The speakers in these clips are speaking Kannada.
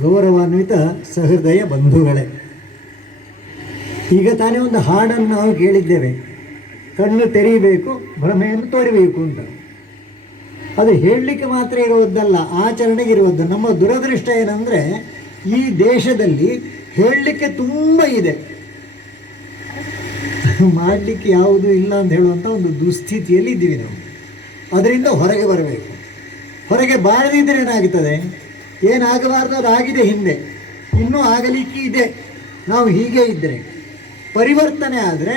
ಗೌರವಾನ್ವಿತ ಸಹೃದಯ ಬಂಧುಗಳೇ, ಈಗ ತಾನೇ ಒಂದು ಹಾಡನ್ನು ನಾವು ಕೇಳಿದ್ದೇವೆ, ಕಣ್ಣು ತೆರೀಬೇಕು ಭ್ರಮೆಯನ್ನು ತೋರಿಬೇಕು ಅಂತ. ಅದು ಹೇಳಲಿಕ್ಕೆ ಮಾತ್ರ ಇರುವುದಲ್ಲ, ಆಚರಣೆಗೆ ಇರುವುದು. ನಮ್ಮ ದುರದೃಷ್ಟ ಏನಂದರೆ, ಈ ದೇಶದಲ್ಲಿ ಹೇಳಲಿಕ್ಕೆ ತುಂಬ ಇದೆ, ಮಾಡಲಿಕ್ಕೆ ಯಾವುದೂ ಇಲ್ಲ ಅಂತ ಹೇಳುವಂಥ ಒಂದು ದುಸ್ಥಿತಿಯಲ್ಲಿ ಇದ್ದೀವಿ ನಾವು. ಅದರಿಂದ ಹೊರಗೆ ಬರಬೇಕು. ಹೊರಗೆ ಬಾರದಿದ್ದರೆ ಏನಾಗುತ್ತದೆ? ಏನಾಗಬಾರ್ದು ಅದು ಆಗಿದೆ ಹಿಂದೆ, ಇನ್ನೂ ಆಗಲಿಕ್ಕೆ ಇದೆ. ನಾವು ಹೀಗೆ ಇದ್ದರೆ ಪರಿವರ್ತನೆ ಆದರೆ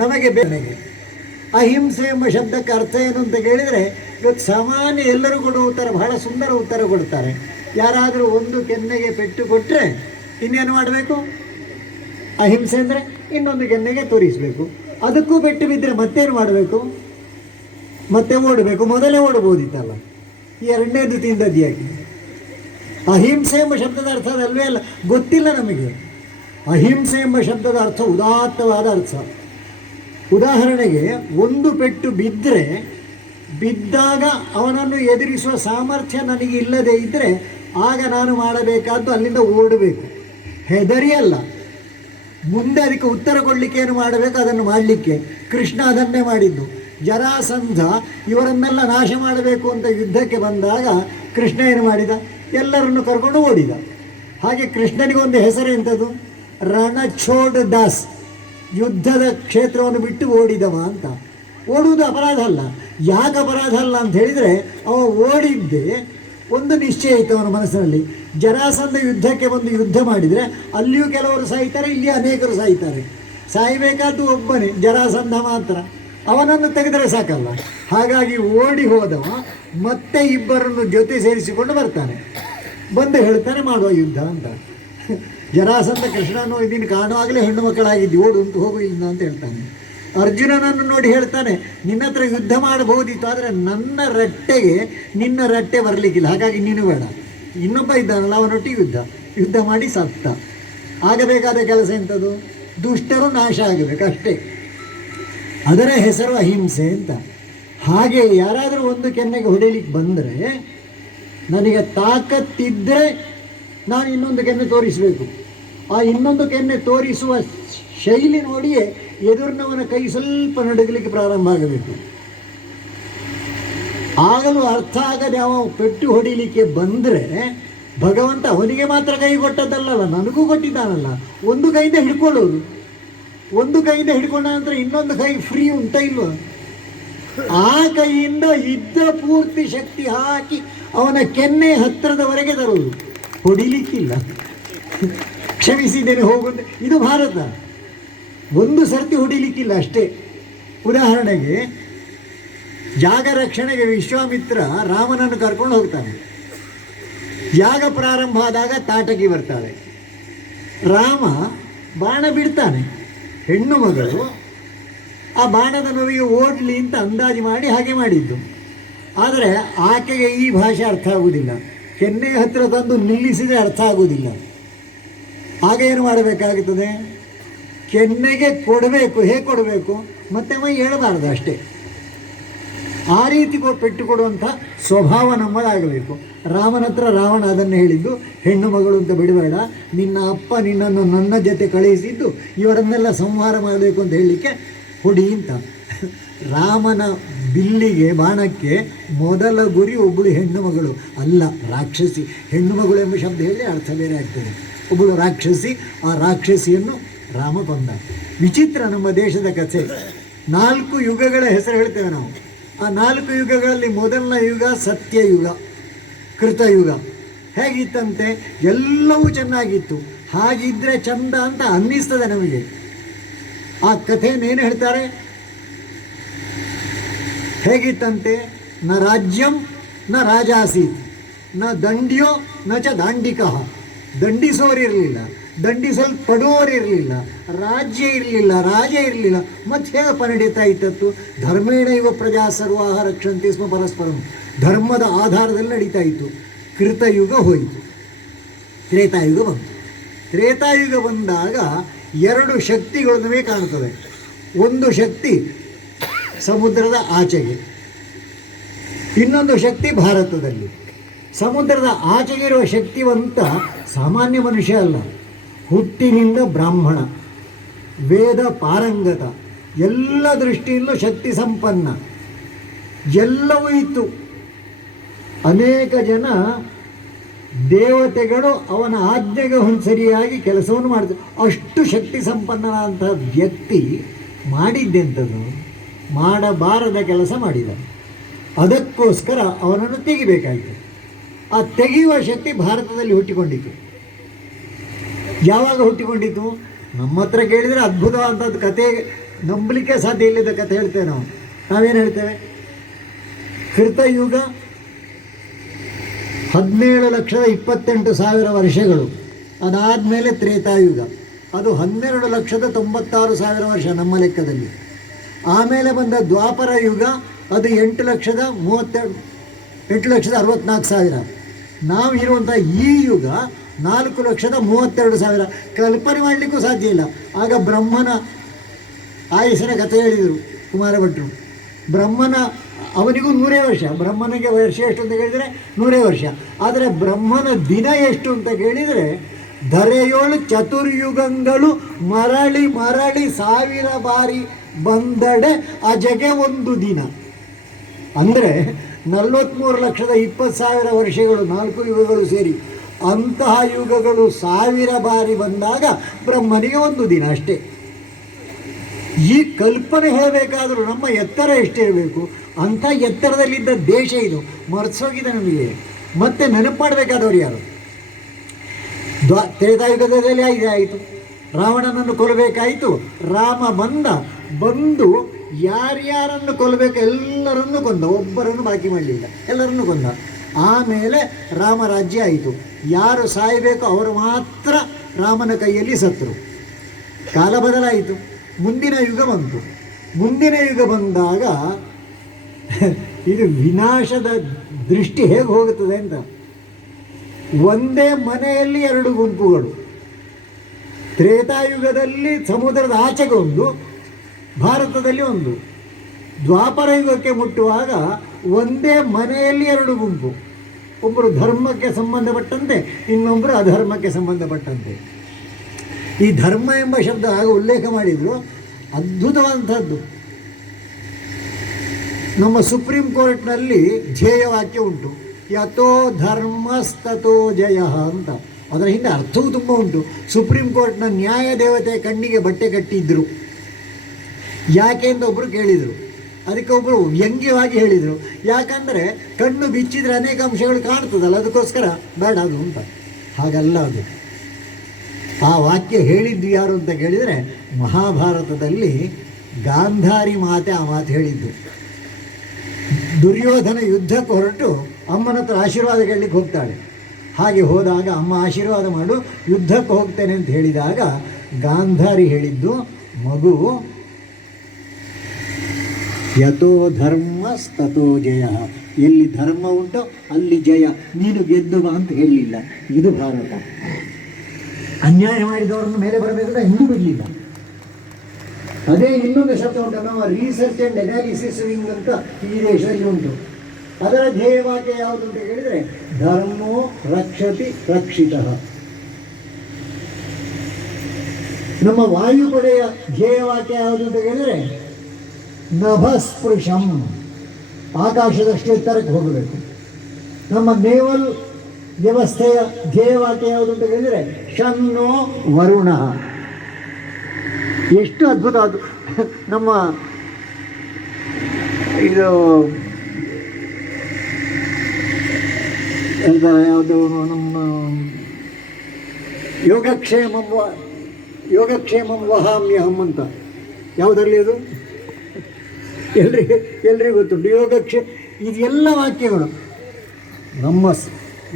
ನಮಗೆ ಬೇನೆಗೆ. ಅಹಿಂಸೆ ಎಂಬ ಶಬ್ದಕ್ಕೆ ಅರ್ಥ ಏನು ಅಂತ ಕೇಳಿದರೆ, ಇವತ್ತು ಸಾಮಾನ್ಯ ಎಲ್ಲರೂ ಕೊಡುವ ಉತ್ತರ ಬಹಳ ಸುಂದರ ಉತ್ತರ ಕೊಡ್ತಾರೆ. ಯಾರಾದರೂ ಒಂದು ಕೆನ್ನೆಗೆ ಪೆಟ್ಟು ಕೊಟ್ಟರೆ ಇನ್ನೇನು ಮಾಡಬೇಕು? ಅಹಿಂಸೆ ಅಂದರೆ ಇನ್ನೊಂದು ಕೆನ್ನೆಗೆ ತೋರಿಸಬೇಕು. ಅದಕ್ಕೂ ಪೆಟ್ಟು ಬಿದ್ದರೆ ಮತ್ತೇನು ಮಾಡಬೇಕು? ಮತ್ತೆ ಓಡಬೇಕು. ಮೊದಲೇ ಓಡಬಹುದಿತ್ತಲ್ಲ, ಈ ಎರಡನೇದು ತಿಂದದ್ದು ಯಾಕೆ? ಅಹಿಂಸೆ ಎಂಬ ಶಬ್ದದ ಅರ್ಥ ಅದಲ್ವೇ ಅಲ್ಲ, ಗೊತ್ತಿಲ್ಲ ನಮಗೆ. ಅಹಿಂಸೆ ಎಂಬ ಶಬ್ದದ ಅರ್ಥ ಉದಾತ್ತವಾದ ಅರ್ಥ. ಉದಾಹರಣೆಗೆ, ಒಂದು ಪೆಟ್ಟು ಬಿದ್ದರೆ, ಬಿದ್ದಾಗ ಅವನನ್ನು ಎದುರಿಸುವ ಸಾಮರ್ಥ್ಯ ನನಗೆ ಇಲ್ಲದೆ ಇದ್ದರೆ ಆಗ ನಾನು ಮಾಡಬೇಕಾದ್ದು ಅಲ್ಲಿಂದ ಓಡಬೇಕು, ಹೆದರಿ ಅಲ್ಲ. ಮುಂದೆ ಅದಕ್ಕೆ ಉತ್ತರ ಕೊಡಲಿಕ್ಕೆ ಏನು ಮಾಡಬೇಕು ಅದನ್ನು ಮಾಡಲಿಕ್ಕೆ. ಕೃಷ್ಣ ಅದನ್ನೇ ಮಾಡಿದ್ದು. ಜರಾಸಂಧ ಇವರನ್ನೆಲ್ಲ ನಾಶ ಮಾಡಬೇಕು ಅಂತ ಯುದ್ಧಕ್ಕೆ ಬಂದಾಗ ಕೃಷ್ಣ ಏನು ಮಾಡಿದ? ಎಲ್ಲರನ್ನು ಕರ್ಕೊಂಡು ಓಡಿದ. ಹಾಗೆ ಕೃಷ್ಣನಿಗೊಂದು ಹೆಸರು ಎಂಥದ್ದು? ರಣಛೋಡ್ ದಾಸ್, ಯುದ್ಧದ ಕ್ಷೇತ್ರವನ್ನು ಬಿಟ್ಟು ಓಡಿದವ ಅಂತ. ಓಡುವುದು ಅಪರಾಧ ಅಲ್ಲ. ಯಾಕೆ ಅಪರಾಧ ಅಲ್ಲ ಅಂತ ಹೇಳಿದರೆ, ಅವ ಓಡಿದ್ದೇ ಒಂದು ನಿಶ್ಚಯ ಇತ್ತು ಅವನ ಮನಸ್ಸಿನಲ್ಲಿ. ಜರಾಸಂಧ ಯುದ್ಧಕ್ಕೆ ಬಂದು ಯುದ್ಧ ಮಾಡಿದರೆ ಅಲ್ಲಿಯೂ ಕೆಲವರು ಸಾಯ್ತಾರೆ, ಇಲ್ಲಿ ಅನೇಕರು ಸಾಯ್ತಾರೆ. ಸಾಯಬೇಕಾದ್ದು ಒಬ್ಬನೇ, ಜರಾಸಂಧ ಮಾತ್ರ. ಅವನನ್ನು ತೆಗೆದರೆ ಸಾಕಲ್ಲ. ಹಾಗಾಗಿ ಓಡಿ ಹೋದವ ಮತ್ತೆ ಇಬ್ಬರನ್ನು ಜೊತೆ ಸೇರಿಸಿಕೊಂಡು ಬರ್ತಾನೆ. ಬಂದು ಹೇಳ್ತಾನೆ ಮಾಡುವ ಯುದ್ಧ ಅಂತ. ಜರಾಸಂಧ ಕೃಷ್ಣನನ್ನು ಇದನ್ನು ಕಾಣುವಾಗಲೇ ಹೆಣ್ಣು ಮಕ್ಕಳಾಗಿದ್ದು, ಓಡು ಅಂತ ಹೋಗು ಇಲ್ಲ ಅಂತ ಹೇಳ್ತಾನೆ. ಅರ್ಜುನನನ್ನು ನೋಡಿ ಹೇಳ್ತಾನೆ, ನಿನ್ನ ಹತ್ರ ಯುದ್ಧ ಮಾಡಬಹುದಿತ್ತು, ಆದರೆ ನನ್ನ ರಟ್ಟೆಗೆ ನಿನ್ನ ರಟ್ಟೆ ಬರಲಿಕ್ಕಿಲ್ಲ, ಹಾಗಾಗಿ ನೀನು ಬೇಡ. ಇನ್ನೊಬ್ಬ ಇದ್ದಾನಲ್ಲ, ಅವನೊಟ್ಟಿಗೆ ಯುದ್ಧ ಮಾಡಿ ಸತ್ತ. ಆಗಬೇಕಾದ ಕೆಲಸ ಎಂಥದ್ದು? ದುಷ್ಟರು ನಾಶ ಆಗಬೇಕು ಅಷ್ಟೇ. ಅದರ ಹೆಸರು ಅಹಿಂಸೆ ಅಂತ. ಹಾಗೆ ಯಾರಾದರೂ ಒಂದು ಕೆನ್ನೆಗೆ ಹೊಡೆಯಲಿಕ್ಕೆ ಬಂದರೆ, ನನಗೆ ತಾಕತ್ತಿದ್ದರೆ ನಾನು ಇನ್ನೊಂದು ಕೆನ್ನೆ ತೋರಿಸಬೇಕು. ಆ ಇನ್ನೊಂದು ಕೆನ್ನೆ ತೋರಿಸುವ ಶೈಲಿ ನೋಡಿಯೇ ಎದುರಿನವನ ಕೈ ಸ್ವಲ್ಪ ನಡುಗಲಿಕ್ಕೆ ಪ್ರಾರಂಭ ಆಗಬೇಕು. ಆಗಲೂ ಅರ್ಥ ಆಗದೆ ಅವ ಪೆಟ್ಟು ಹೊಡಿಲಿಕ್ಕೆ ಬಂದರೆ, ಭಗವಂತ ಅವನಿಗೆ ಮಾತ್ರ ಕೈ ಕೊಟ್ಟದ್ದಲ್ಲಲ್ಲ, ನನಗೂ ಕೊಟ್ಟಿದ್ದಾನಲ್ಲ. ಒಂದು ಕೈಯಿಂದ ಹಿಡ್ಕೊಳ್ಳೋದು, ಒಂದು ಕೈಯಿಂದ ಹಿಡ್ಕೊಂಡ ನಂತರ ಇನ್ನೊಂದು ಕೈ ಫ್ರೀ ಉಂಟ ಇಲ್ವ? ಆ ಕೈಯಿಂದ ಇದ್ದ ಪೂರ್ತಿ ಶಕ್ತಿ ಹಾಕಿ ಅವನ ಕೆನ್ನೆ ಹತ್ತಿರದವರೆಗೆ ತರುವುದು, ಹೊಡಿಲಿಕ್ಕಿಲ್ಲ. ಕ್ಷಮಿಸಿದ್ದೇನೆ ಹೋಗುವಂತೆ. ಇದು ಭಾರತ. ಒಂದು ಸರ್ತಿ ಹೊಡಿಲಿಕ್ಕಿಲ್ಲ ಅಷ್ಟೇ. ಉದಾಹರಣೆಗೆ, ಯಾಗ ರಕ್ಷಣೆಗೆ ವಿಶ್ವಾಮಿತ್ರ ರಾಮನನ್ನು ಕರ್ಕೊಂಡು ಹೋಗ್ತಾನೆ. ಯಾಗ ಪ್ರಾರಂಭ ಆದಾಗ ತಾಟಕಿ ಬರ್ತಾಳೆ. ರಾಮ ಬಾಣ ಬಿಡ್ತಾನೆ. ಹೆಣ್ಣು ಮಗಳು ಆ ಬಾಣದ ನೋವಿಗೆ ಓಡಲಿ ಅಂತ ಅಂದಾಜು ಮಾಡಿ ಹಾಗೆ ಮಾಡಿದ್ದು. ಆದರೆ ಆಕೆಗೆ ಈ ಭಾಷೆ ಅರ್ಥ ಆಗುವುದಿಲ್ಲ. ಕೆನ್ನೆ ಹತ್ತಿರ ತಂದು ನಿಲ್ಲಿಸಿದರೆ ಅರ್ಥ ಆಗುವುದಿಲ್ಲ. ಆಗ ಏನು ಮಾಡಬೇಕಾಗುತ್ತದೆ? ಕೆನ್ನೆಗೆ ಕೊಡಬೇಕು. ಹೇಗೆ ಕೊಡಬೇಕು? ಮತ್ತೆ ಮೈ ಹೇಳಬಾರ್ದು ಅಷ್ಟೇ. ಆ ರೀತಿ ಪೆಟ್ಟು ಕೊಡುವಂಥ ಸ್ವಭಾವ ನಮ್ಮದಾಗಬೇಕು. ರಾಮನ ಹತ್ರ ರಾವಣ ಅದನ್ನು ಹೇಳಿದ್ದು, ಹೆಣ್ಣು ಮಗಳು ಅಂತ ಬಿಡಬೇಡ, ನಿನ್ನ ಅಪ್ಪ ನಿನ್ನನ್ನು ನನ್ನ ಜೊತೆ ಕಳುಹಿಸಿದ್ದು ಇವರನ್ನೆಲ್ಲ ಸಂಹಾರ ಮಾಡಬೇಕು ಅಂತ ಹೇಳಲಿಕ್ಕೆ ಹೊಡಿ ಅಂತ. ರಾಮನ ಬಿಲ್ಲಿಗೆ, ಬಾಣಕ್ಕೆ ಮೊದಲ ಗುರಿ ಒಬ್ಬಳು ಹೆಣ್ಣು ಮಗಳು ಅಲ್ಲ, ರಾಕ್ಷಸಿ. ಹೆಣ್ಣು ಮಗಳು ಎಂಬ ಶಬ್ದ ಹೇಳಿ ಅರ್ಥ ಬೇರೆ ಆಗ್ತದೆ. ಒಬ್ಬಳು ರಾಕ್ಷಸಿ. ಆ ರಾಕ್ಷಸಿಯನ್ನು ರಾಮ ಕೊಂದ. ವಿಚಿತ್ರ ನಮ್ಮ ದೇಶದ ಕಥೆ. 4 ಯುಗಗಳ ಹೆಸರು ಹೇಳ್ತೇವೆ ನಾವು. ಆ 4 ಯುಗಗಳಲ್ಲಿ ಮೊದಲನೇ ಯುಗ ಸತ್ಯಯುಗ, ಕೃತಯುಗ. ಹೇಗಿತ್ತಂತೆ? ಎಲ್ಲವೂ ಚೆನ್ನಾಗಿತ್ತು. ಹಾಗಿದ್ದರೆ ಚಂದ ಅಂತ ಅನ್ನಿಸ್ತದೆ ನಮಗೆ. ಆ ಕಥೆಯನ್ನೇನು ಹೇಳ್ತಾರೆ? ಹೇಗಿತ್ತಂತೆ? ನ ರಾಜ್ಯಂ ನ ರಾಜಾಸೀತ್ ನ ದಂಡ್ಯೋ ನ ಚ ದಾಂಡಿಕಃ. ದಂಡಿಸೋರಿರಲಿಲ್ಲ, ದಂಡಿಸಲ್ಪಡುವವರಿರಲಿಲ್ಲ, ರಾಜ್ಯ ಇರಲಿಲ್ಲ, ರಾಜ ಇರಲಿಲ್ಲ. ಮತ್ತೆ ಹೇಗಪ್ಪ ನಡೀತಾ ಇತ್ತತ್ತು? ಧರ್ಮೇಣ ಇವ ಪ್ರಜಾ ಸರ್ವಾಹ ರಕ್ಷಂತೆ ಸ್ಮ ಪರಸ್ಪರಂ. ಧರ್ಮದ ಆಧಾರದಲ್ಲಿ ನಡೀತಾ ಇತ್ತು. ಕೃತಯುಗ ಹೋಯಿತು, ತ್ರೇತಾಯುಗ ಬಂತು. ತ್ರೇತಾಯುಗ ಬಂದಾಗ 2 ಶಕ್ತಿಗಳು ನಮಗೆ ಕಾಣುತ್ತವೆ. ಒಂದು ಶಕ್ತಿ ಸಮುದ್ರದ ಆಚೆಗೆ, ಇನ್ನೊಂದು ಶಕ್ತಿ ಭಾರತದಲ್ಲಿ. ಸಮುದ್ರದ ಆಚೆಗಿರುವ ಶಕ್ತಿವಂತ ಸಾಮಾನ್ಯ ಮನುಷ್ಯ ಅಲ್ಲ, ಹುಟ್ಟಿನಿಂದ ಬ್ರಾಹ್ಮಣ, ವೇದ ಪಾರಂಗತ, ಎಲ್ಲ ದೃಷ್ಟಿಯಲ್ಲೂ ಶಕ್ತಿ ಸಂಪನ್ನ, ಎಲ್ಲವೂ ಇತ್ತು. ಅನೇಕ ಜನ ದೇವತೆಗಳು ಅವನ ಆಜ್ಞೆಗೆ ಸರಿಯಾಗಿ ಕೆಲಸವನ್ನು ಮಾಡ್ತಾರೆ. ಅಷ್ಟು ಶಕ್ತಿ ಸಂಪನ್ನನಾದಂತಹ ವ್ಯಕ್ತಿ ಮಾಡಿದ್ದೆಂಥದ್ದು, ಮಾಡಬಾರದ ಕೆಲಸ ಮಾಡಿದ. ಅದಕ್ಕೋಸ್ಕರ ಅವನನ್ನು ತೆಗಿಬೇಕಾಯಿತು. ಆ ತೆಗೆಯುವ ಶಕ್ತಿ ಭಾರತದಲ್ಲಿ ಹುಟ್ಟಿಕೊಂಡಿತು. ಯಾವಾಗ ಹುಟ್ಟಿಕೊಂಡಿತು? ನಮ್ಮ ಹತ್ರ ಕೇಳಿದರೆ ಅದ್ಭುತವಾದಂಥದ್ದು ಕತೆ, ನಂಬಲಿಕ್ಕೆ ಸಾಧ್ಯ ಇಲ್ಲದ ಕತೆ ಹೇಳ್ತೇವೆ ನಾವು. ನಾವೇನು ಹೇಳ್ತೇವೆ? ಕೃತಯುಗ 17,28,000 ವರ್ಷಗಳು, ಅದಾದಮೇಲೆ ತ್ರೇತಾಯುಗ, ಅದು 12,96,000 ವರ್ಷ ನಮ್ಮ ಲೆಕ್ಕದಲ್ಲಿ. ಆಮೇಲೆ ಬಂದ ದ್ವಾಪರ ಯುಗ, ಅದು 8,64,000. ನಾವು ಇರುವಂಥ ಈ ಯುಗ 4,32,000. ಕಲ್ಪನೆ ಮಾಡಲಿಕ್ಕೂ ಸಾಧ್ಯ ಇಲ್ಲ. ಆಗ ಬ್ರಹ್ಮನ ಆಯುಷನ ಕಥೆ ಹೇಳಿದರು ಕುಮಾರ ಭಟ್ರು. ಬ್ರಹ್ಮನ ಅವನಿಗೂ 100 ವರ್ಷ, ಬ್ರಹ್ಮನಿಗೆ ವರ್ಷ ಎಷ್ಟು ಅಂತ ಕೇಳಿದರೆ 100 ವರ್ಷ. ಆದರೆ ಬ್ರಹ್ಮನ ದಿನ ಎಷ್ಟು ಅಂತ ಕೇಳಿದರೆ ಧರೆಯೋಳು ಚತುರ್ಯುಗಗಳು ಮರಳಿ ಮರಳಿ 1000 ಬಾರಿ ಬಂದಡೆ ಅಜಗೆ ಒಂದು ದಿನ. ಅಂದರೆ 43,20,000 ವರ್ಷಗಳು, 4 ಯುಗಗಳು ಸೇರಿ ಅಂತಹ ಯುಗಗಳು 1000 ಬಾರಿ ಬಂದಾಗ ಬ್ರಹ್ಮನಿಗೆ ಒಂದು ದಿನ ಅಷ್ಟೇ. ಈ ಕಲ್ಪನೆ ಹೇಳಬೇಕಾದರೂ ನಮ್ಮ ಎತ್ತರ ಎಷ್ಟಿರಬೇಕು? ಅಂಥ ಎತ್ತರದಲ್ಲಿದ್ದ ದೇಶ ಇದು. ಮರೆಸೋಗಿದೆ ನಮಗೆ. ಮತ್ತೆ ನೆನಪು ಮಾಡಬೇಕಾದವರು ಯಾರು? ತ್ರೇತಾಯುಗದಲ್ಲಿ ಆಯಿತು, ರಾವಣನನ್ನು ಕೊಲ್ಲಬೇಕಾಯಿತು. ರಾಮ ಬಂದು ಯಾರ್ಯಾರನ್ನು ಕೊಲ್ಲಬೇಕು ಎಲ್ಲರನ್ನು ಕೊಂದ, ಒಬ್ಬರನ್ನು ಬಾಕಿ ಮಾಡಲಿಲ್ಲ, ಎಲ್ಲರನ್ನು ಕೊಂದ. ಆಮೇಲೆ ರಾಮರಾಜ್ಯ ಆಯಿತು. ಯಾರು ಸಾಯಬೇಕು ಅವರು ಮಾತ್ರ ರಾಮನ ಕೈಯಲ್ಲಿ ಸತ್ತರು. ಕಾಲ ಬದಲಾಯಿತು. ಮುಂದಿನ ಯುಗ ಬಂತು. ಮುಂದಿನ ಯುಗ ಬಂದಾಗ ಇದು ವಿನಾಶದ ದೃಷ್ಟಿ ಹೇಗೆ ಹೋಗುತ್ತದೆ ಅಂತ. ಒಂದೇ ಮನೆಯಲ್ಲಿ 2 ಗುಂಪುಗಳು. ತ್ರೇತಾಯುಗದಲ್ಲಿ ಸಮುದ್ರದ ಆಚೆಗೆ ಒಂದು, ಭಾರತದಲ್ಲಿ ಒಂದು. ದ್ವಾಪರ ಯುಗಕ್ಕೆ ಮುಟ್ಟುವಾಗ ಒಂದೇ ಮನೆಯಲ್ಲಿ 2 ಗುಂಪು. ಒಬ್ಬರು ಧರ್ಮಕ್ಕೆ ಸಂಬಂಧಪಟ್ಟಂತೆ, ಇನ್ನೊಬ್ಬರು ಅಧರ್ಮಕ್ಕೆ ಸಂಬಂಧಪಟ್ಟಂತೆ. ಈ ಧರ್ಮ ಎಂಬ ಶಬ್ದ ಆಗ ಉಲ್ಲೇಖ ಮಾಡಿದರು. ಅದ್ಭುತವಾದಂಥದ್ದು. ನಮ್ಮ ಸುಪ್ರೀಂ ಕೋರ್ಟ್ನಲ್ಲಿ ಧ್ಯೇಯವಾಕ್ಯ ಉಂಟು, ಯಥೋ ಧರ್ಮಸ್ತಥೋ ಜಯ ಅಂತ. ಅದರ ಹಿಂದೆ ಅರ್ಥವೂ ತುಂಬ ಉಂಟು. ಸುಪ್ರೀಂ ಕೋರ್ಟ್ನ ನ್ಯಾಯ ದೇವತೆ ಕಣ್ಣಿಗೆ ಬಟ್ಟೆ ಕಟ್ಟಿದ್ದರು. ಯಾಕೆ ಅಂತ ಒಬ್ಬರು ಕೇಳಿದರು. ಅದಕ್ಕೆ ಒಬ್ಬರು ವ್ಯಂಗ್ಯವಾಗಿ ಹೇಳಿದರು, ಯಾಕಂದರೆ ಕಣ್ಣು ಬಿಚ್ಚಿದರೆ ಅನೇಕ ಅಂಶಗಳು ಕಾಣ್ತದಲ್ಲ, ಅದಕ್ಕೋಸ್ಕರ ಬೇಡ ಅದು ಅಂತ. ಹಾಗಲ್ಲ ಅದು. ಆ ವಾಕ್ಯ ಹೇಳಿದ್ದು ಯಾರು ಅಂತ ಕೇಳಿದರೆ ಮಹಾಭಾರತದಲ್ಲಿ ಗಾಂಧಾರಿ ಮಾತೆ ಆ ಮಾತು ಹೇಳಿದ್ದು. ದುರ್ಯೋಧನ ಯುದ್ಧಕ್ಕೆ ಹೊರಟು ಅಮ್ಮನ ಹತ್ರ ಆಶೀರ್ವಾದ ಕೇಳಲಿಕ್ಕೆ ಹೋಗ್ತಾಳೆ. ಹಾಗೆ ಹೋದಾಗ ಅಮ್ಮ ಆಶೀರ್ವಾದ ಮಾಡು, ಯುದ್ಧಕ್ಕೆ ಹೋಗ್ತೇನೆ ಅಂತ ಹೇಳಿದಾಗ ಗಾಂಧಾರಿ ಹೇಳಿದ್ದು, ಮಗು ಯಥೋ ಧರ್ಮಸ್ತಥೋ ಜಯ, ಎಲ್ಲಿ ಧರ್ಮ ಉಂಟೋ ಅಲ್ಲಿ ಜಯ, ನೀನು ಗೆದ್ದು ಬಾ ಅಂತ ಹೇಳಲಿಲ್ಲ. ಇದು ಭಾರತ. ಅನ್ಯಾಯ ಮಾಡಿದವರನ್ನು ಮೇಲೆ ಬರಬೇಕು ಇನ್ನೂ ಬಿಡಲಿಲ್ಲ. ಅದೇ ಇನ್ನೊಂದು ಶಬ್ದ ಉಂಟು, ನಮ್ಮ ರಿಸರ್ಚ್ ಆ್ಯಂಡ್ ಅನಾಲಿಸಿಸ್ ವಿಂಗ್ ಅಂತ ಈ ದೇಶದಲ್ಲಿ ಉಂಟು. ಅದರ ಧ್ಯೇಯವಾಕ್ಯ ಯಾವುದು ಅಂತ ಹೇಳಿದರೆ ಧರ್ಮೋ ರಕ್ಷತಿ ರಕ್ಷಿತಃ. ನಮ್ಮ ವಾಯುಪಡೆಯ ಧ್ಯೇಯವಾಕ್ಯ ಯಾವುದು ಅಂತ ಹೇಳಿದರೆ ನಭಸ್ಪೃಶಂ, ಆಕಾಶದಷ್ಟು ಎತ್ತರಕ್ಕೆ ಹೋಗಬೇಕು. ನಮ್ಮ ನೇವಲ್ ವ್ಯವಸ್ಥೆಯ ಧ್ಯೇಯವಾಕ್ಯ ಯಾವುದು ಅಂತ ಹೇಳಿದರೆ ಶನ್ನೋ ವರುಣ. ಎಷ್ಟು ಅದ್ಭುತ ಅದು. ನಮ್ಮ ಇದು ಯಾವುದು, ನಮ್ಮ ಯೋಗಕ್ಷೇಮಂ ವಹಾಮ್ಯಹಂ ಅಂತ ಯಾವುದರಲ್ಲಿ ಅದು ಎಲ್ರಿಗೂ ಗೊತ್ತುಂಟು. ಇದೆಲ್ಲ ವಾಕ್ಯಗಳು ನಮ್ಮ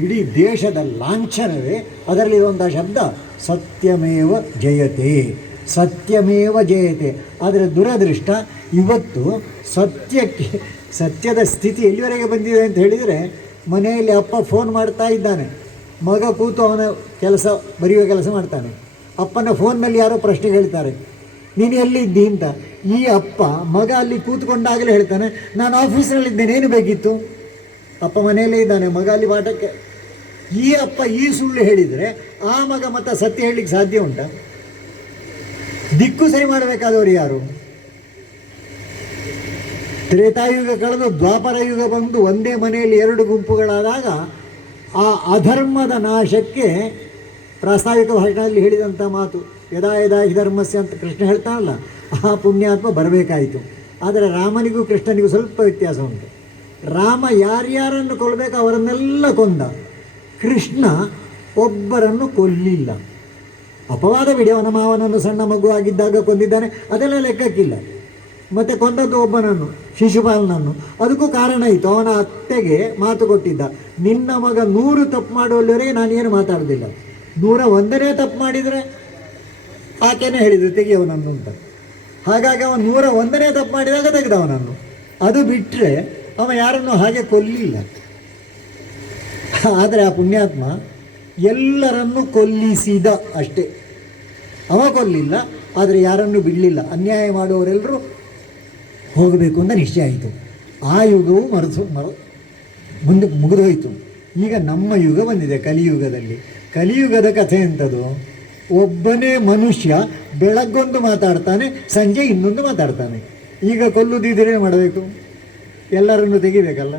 ಇಡೀ ದೇಶದ ಲಾಂಛನವೇ. ಅದರಲ್ಲಿರುವಂಥ ಶಬ್ದ ಸತ್ಯಮೇವ ಜಯತೆ, ಸತ್ಯಮೇವ ಜಯತೆ. ಆದರೆ ದುರದೃಷ್ಟ ಇವತ್ತು ಸತ್ಯದ ಸ್ಥಿತಿ ಎಲ್ಲಿವರೆಗೆ ಬಂದಿದೆ ಅಂತ ಹೇಳಿದರೆ, ಮನೆಯಲ್ಲಿ ಅಪ್ಪ ಫೋನ್ ಮಾಡ್ತಾ ಇದ್ದಾನೆ, ಮಗ ಕೂತು ಅವನ ಬರೆಯುವ ಕೆಲಸ ಮಾಡ್ತಾನೆ. ಅಪ್ಪನ ಫೋನ್ನಲ್ಲಿ ಯಾರೋ ಪ್ರಶ್ನೆ ಹೇಳ್ತಾರೆ, ನೀನು ಎಲ್ಲಿದ್ದಿ ಅಂತ. ಈ ಅಪ್ಪ ಮಗ ಅಲ್ಲಿ ಕೂತ್ಕೊಂಡಾಗಲೇ ಹೇಳ್ತಾನೆ, ನಾನು ಆಫೀಸ್ನಲ್ಲಿದ್ದೇನೆ, ಏನು ಬೇಕಿತ್ತು? ಅಪ್ಪ ಮನೆಯಲ್ಲೇ ಇದ್ದಾನೆ, ಮಗ ಅಲ್ಲಿ ಬಾಟಕ್ಕೆ. ಈ ಅಪ್ಪ ಈ ಸುಳ್ಳು ಹೇಳಿದರೆ ಆ ಮಗ ಮತ್ತೆ ಸತ್ಯ ಹೇಳಲಿಕ್ಕೆ ಸಾಧ್ಯ ಉಂಟಾ? ದಿಕ್ಕು ಸರಿ ಮಾಡಬೇಕಾದವರು ಯಾರು? ತ್ರೇತಾಯುಗ ಕಳೆದು ದ್ವಾಪರ ಯುಗ ಬಂದು ಒಂದೇ ಮನೆಯಲ್ಲಿ ಎರಡು ಗುಂಪುಗಳಾದಾಗ ಆ ಅಧರ್ಮದ ನಾಶಕ್ಕೆ ಪ್ರಾಸ್ತಾವಿಕ ಭಾಷೆಯಲ್ಲಿ ಹೇಳಿದಂಥ ಮಾತು ಯದಾ ಯದಾ ಹಿ ಧರ್ಮಸ್ಯ ಅಂತ ಕೃಷ್ಣ ಹೇಳ್ತಾನಲ್ಲ, ಆ ಪುಣ್ಯಾತ್ಮ ಬರಬೇಕಾಯಿತು. ಆದರೆ ರಾಮನಿಗೂ ಕೃಷ್ಣನಿಗೂ ಸ್ವಲ್ಪ ವ್ಯತ್ಯಾಸ ಉಂಟು. ರಾಮ ಯಾರ್ಯಾರನ್ನು ಕೊಲ್ಲಬೇಕು ಅವರನ್ನೆಲ್ಲ ಕೊಂದ, ಕೃಷ್ಣ ಒಬ್ಬರನ್ನು ಕೊಲ್ಲಿಲ್ಲ. ಅಪವಾದ ಬಿಡಿ, ಅವನ ಮಾವನನ್ನು ಸಣ್ಣ ಮಗು ಆಗಿದ್ದಾಗ ಕೊಂದಿದ್ದಾನೆ, ಅದೆಲ್ಲ ಲೆಕ್ಕಕ್ಕಿಲ್ಲ. ಮತ್ತು ಕೊಂದದ್ದು ಒಬ್ಬನನ್ನು, ಶಿಶುಪಾಲನನ್ನು. ಅದಕ್ಕೂ ಕಾರಣ ಇತ್ತು, ಅವನ ಅತ್ತೆಗೆ ಮಾತು ಕೊಟ್ಟಿದ್ದ, ನಿನ್ನ ಮಗ 100 ತಪ್ಪು ಮಾಡುವಲ್ಲಿವರೆಗೆ ನಾನೇನು ಮಾತಾಡೋದಿಲ್ಲ, 101ನೇ ತಪ್ಪು ಮಾಡಿದರೆ ಆಕೆನೇ ಹೇಳಿದ್ರು ತೆಗಿಯವನನ್ನು ಅಂತ. ಹಾಗಾಗಿ ಅವನು 101ನೇ ತಪ್ಪು ಮಾಡಿದಾಗ ತೆಗೆದವನನ್ನು. ಅದು ಬಿಟ್ಟರೆ ಅವ ಯಾರನ್ನು ಹಾಗೆ ಕೊಲ್ಲಿಲ್ಲ. ಆದರೆ ಆ ಪುಣ್ಯಾತ್ಮ ಎಲ್ಲರನ್ನೂ ಕೊಲ್ಲಿಸಿದ ಅಷ್ಟೇ, ಅವ ಕೊಲ್ಲಿಲ್ಲ. ಆದರೆ ಯಾರನ್ನು ಬಿಡಲಿಲ್ಲ. ಅನ್ಯಾಯ ಮಾಡುವವರೆಲ್ಲರೂ ಹೋಗಬೇಕು ಅಂತ ನಿಶ್ಚಯ ಆಯಿತು. ಆ ಯುಗವು ಮುಂದೆ ಮುಗಿದೋಯ್ತು. ಈಗ ನಮ್ಮ ಯುಗ ಬಂದಿದೆ, ಕಲಿಯುಗದಲ್ಲಿ. ಕಲಿಯುಗದ ಕಥೆ ಎಂಥದ್ದು? ಒಬ್ಬನೇ ಮನುಷ್ಯ ಬೆಳಗ್ಗೊಂದು ಮಾತಾಡ್ತಾನೆ, ಸಂಜೆ ಇನ್ನೊಂದು ಮಾತಾಡ್ತಾನೆ. ಈಗ ಕೊಲ್ಲುದಿದ್ರೆ ಮಾಡಬೇಕು, ಎಲ್ಲರನ್ನು ತೆಗಿಬೇಕಲ್ಲ.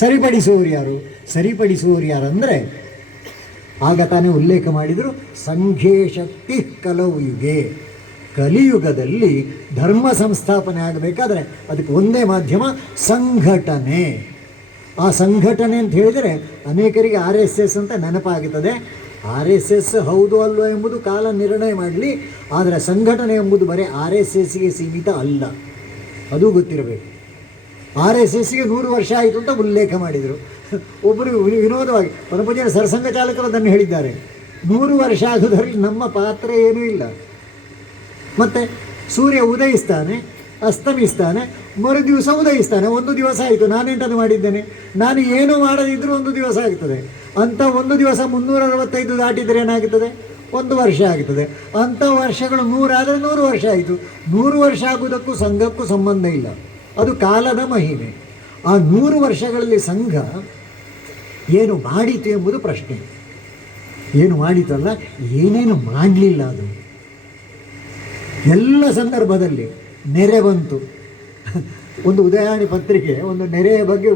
ಸರಿಪಡಿಸುವವರು ಯಾರು? ಸರಿಪಡಿಸುವವರು ಯಾರಂದರೆ ಆಗ ತಾನೇ ಉಲ್ಲೇಖ ಮಾಡಿದರು, ಸಂಘೇ ಶಕ್ತಿ ಕಲವು ಯುಗೆ. ಕಲಿಯುಗದಲ್ಲಿ ಧರ್ಮ ಸಂಸ್ಥಾಪನೆ ಆಗಬೇಕಾದ್ರೆ ಅದಕ್ಕೆ ಒಂದೇ ಮಾಧ್ಯಮ, ಸಂಘಟನೆ. ಆ ಸಂಘಟನೆ ಅಂತ ಹೇಳಿದರೆ ಅನೇಕರಿಗೆ RSS ಅಂತ ನೆನಪಾಗುತ್ತದೆ. RSS ಹೌದು ಅಲ್ವೋ ಎಂಬುದು ಕಾಲ ನಿರ್ಣಯ ಮಾಡಲಿ. ಆದರೆ ಸಂಘಟನೆ ಎಂಬುದು ಬರೀ RSSಗೆ ಸೀಮಿತ ಅಲ್ಲ, ಅದು ಗೊತ್ತಿರಬೇಕು. RSSಗೆ 100 ವರ್ಷ ಆಯಿತು ಅಂತ ಉಲ್ಲೇಖ ಮಾಡಿದರು. ಒಬ್ಬರು ವಿನೋದವಾಗಿ ಪರಮಪೂಜ್ಯರ ಸರಸಂಘ ಚಾಲಕರು ಅದನ್ನು ಹೇಳಿದ್ದಾರೆ, 100 ವರ್ಷ ಆಗೋದ್ರಲ್ಲಿ ನಮ್ಮ ಪಾತ್ರ ಏನೂ ಇಲ್ಲ. ಮತ್ತು ಸೂರ್ಯ ಉದಯಿಸ್ತಾನೆ, ಅಸ್ತಮಿಸ್ತಾನೆ, ಮರು ದಿವಸ ಉದಯಿಸ್ತಾನೆ. 1 ದಿವಸ ಆಯಿತು, ನಾನೆಂಟದು ಮಾಡಿದ್ದೇನೆ? ನಾನು ಏನೂ ಮಾಡದಿದ್ದರೂ 1 ದಿವಸ ಆಗ್ತದೆ. ಅಂಥ 1 ದಿವಸ 365 ದಾಟಿದರೆ ಏನಾಗುತ್ತದೆ? 1 ವರ್ಷ ಆಗ್ತದೆ. ಅಂಥ ವರ್ಷಗಳು 100 ಆದರೆ 100 ವರ್ಷ ಆಯಿತು. 100 ವರ್ಷ ಆಗುವುದಕ್ಕೂ ಸಂಘಕ್ಕೂ ಸಂಬಂಧ ಇಲ್ಲ, ಅದು ಕಾಲದ ಮಹಿಮೆ. ಆ 100 ವರ್ಷಗಳಲ್ಲಿ ಸಂಘ ಏನು ಮಾಡಿತು ಎಂಬುದು ಪ್ರಶ್ನೆ. ಏನು ಮಾಡಿತಲ್ಲ, ಏನೇನು ಮಾಡಲಿಲ್ಲ. ಅದು ಎಲ್ಲ ಸಂದರ್ಭದಲ್ಲಿ ನೆರೆ ಬಂತು. ಒಂದು ಉದಯವಾಣಿ ಪತ್ರಿಕೆ ಒಂದು ನೆರೆಯ ಬಗ್ಗೆ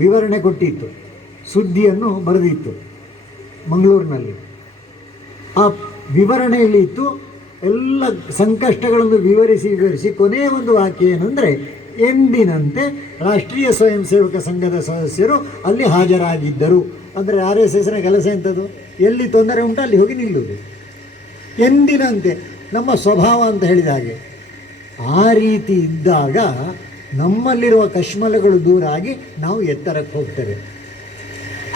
ವಿವರಣೆ ಕೊಟ್ಟಿತ್ತು, ಸುದ್ದಿಯನ್ನು ಬರೆದಿತ್ತು ಮಂಗಳೂರಿನಲ್ಲಿ. ಆ ವಿವರಣೆಯಲ್ಲಿ ಇತ್ತು, ಎಲ್ಲ ಸಂಕಷ್ಟಗಳನ್ನು ವಿವರಿಸಿ ಕೊನೆಯ ಒಂದು ವಾಕ್ಯ ಏನಂದರೆ, ಎಂದಿನಂತೆ ರಾಷ್ಟ್ರೀಯ ಸ್ವಯಂ ಸೇವಕ ಸಂಘದ ಸದಸ್ಯರು ಅಲ್ಲಿ ಹಾಜರಾಗಿದ್ದರು. ಅಂದರೆ RSSನ ಕೆಲಸ ಎಂಥದ್ದು? ಎಲ್ಲಿ ತೊಂದರೆ ಉಂಟು ಅಲ್ಲಿ ಹೋಗಿ ನಿಲ್ಲುವುದು. ಎಂದಿನಂತೆ ನಮ್ಮ ಸ್ವಭಾವ ಅಂತ ಹೇಳಿದ ಹಾಗೆ. ಆ ರೀತಿ ಇದ್ದಾಗ ನಮ್ಮಲ್ಲಿರುವ ಕಶ್ಮಲಗಳು ದೂರ ಆಗಿ ನಾವು ಎತ್ತರಕ್ಕೆ ಹೋಗ್ತೇವೆ.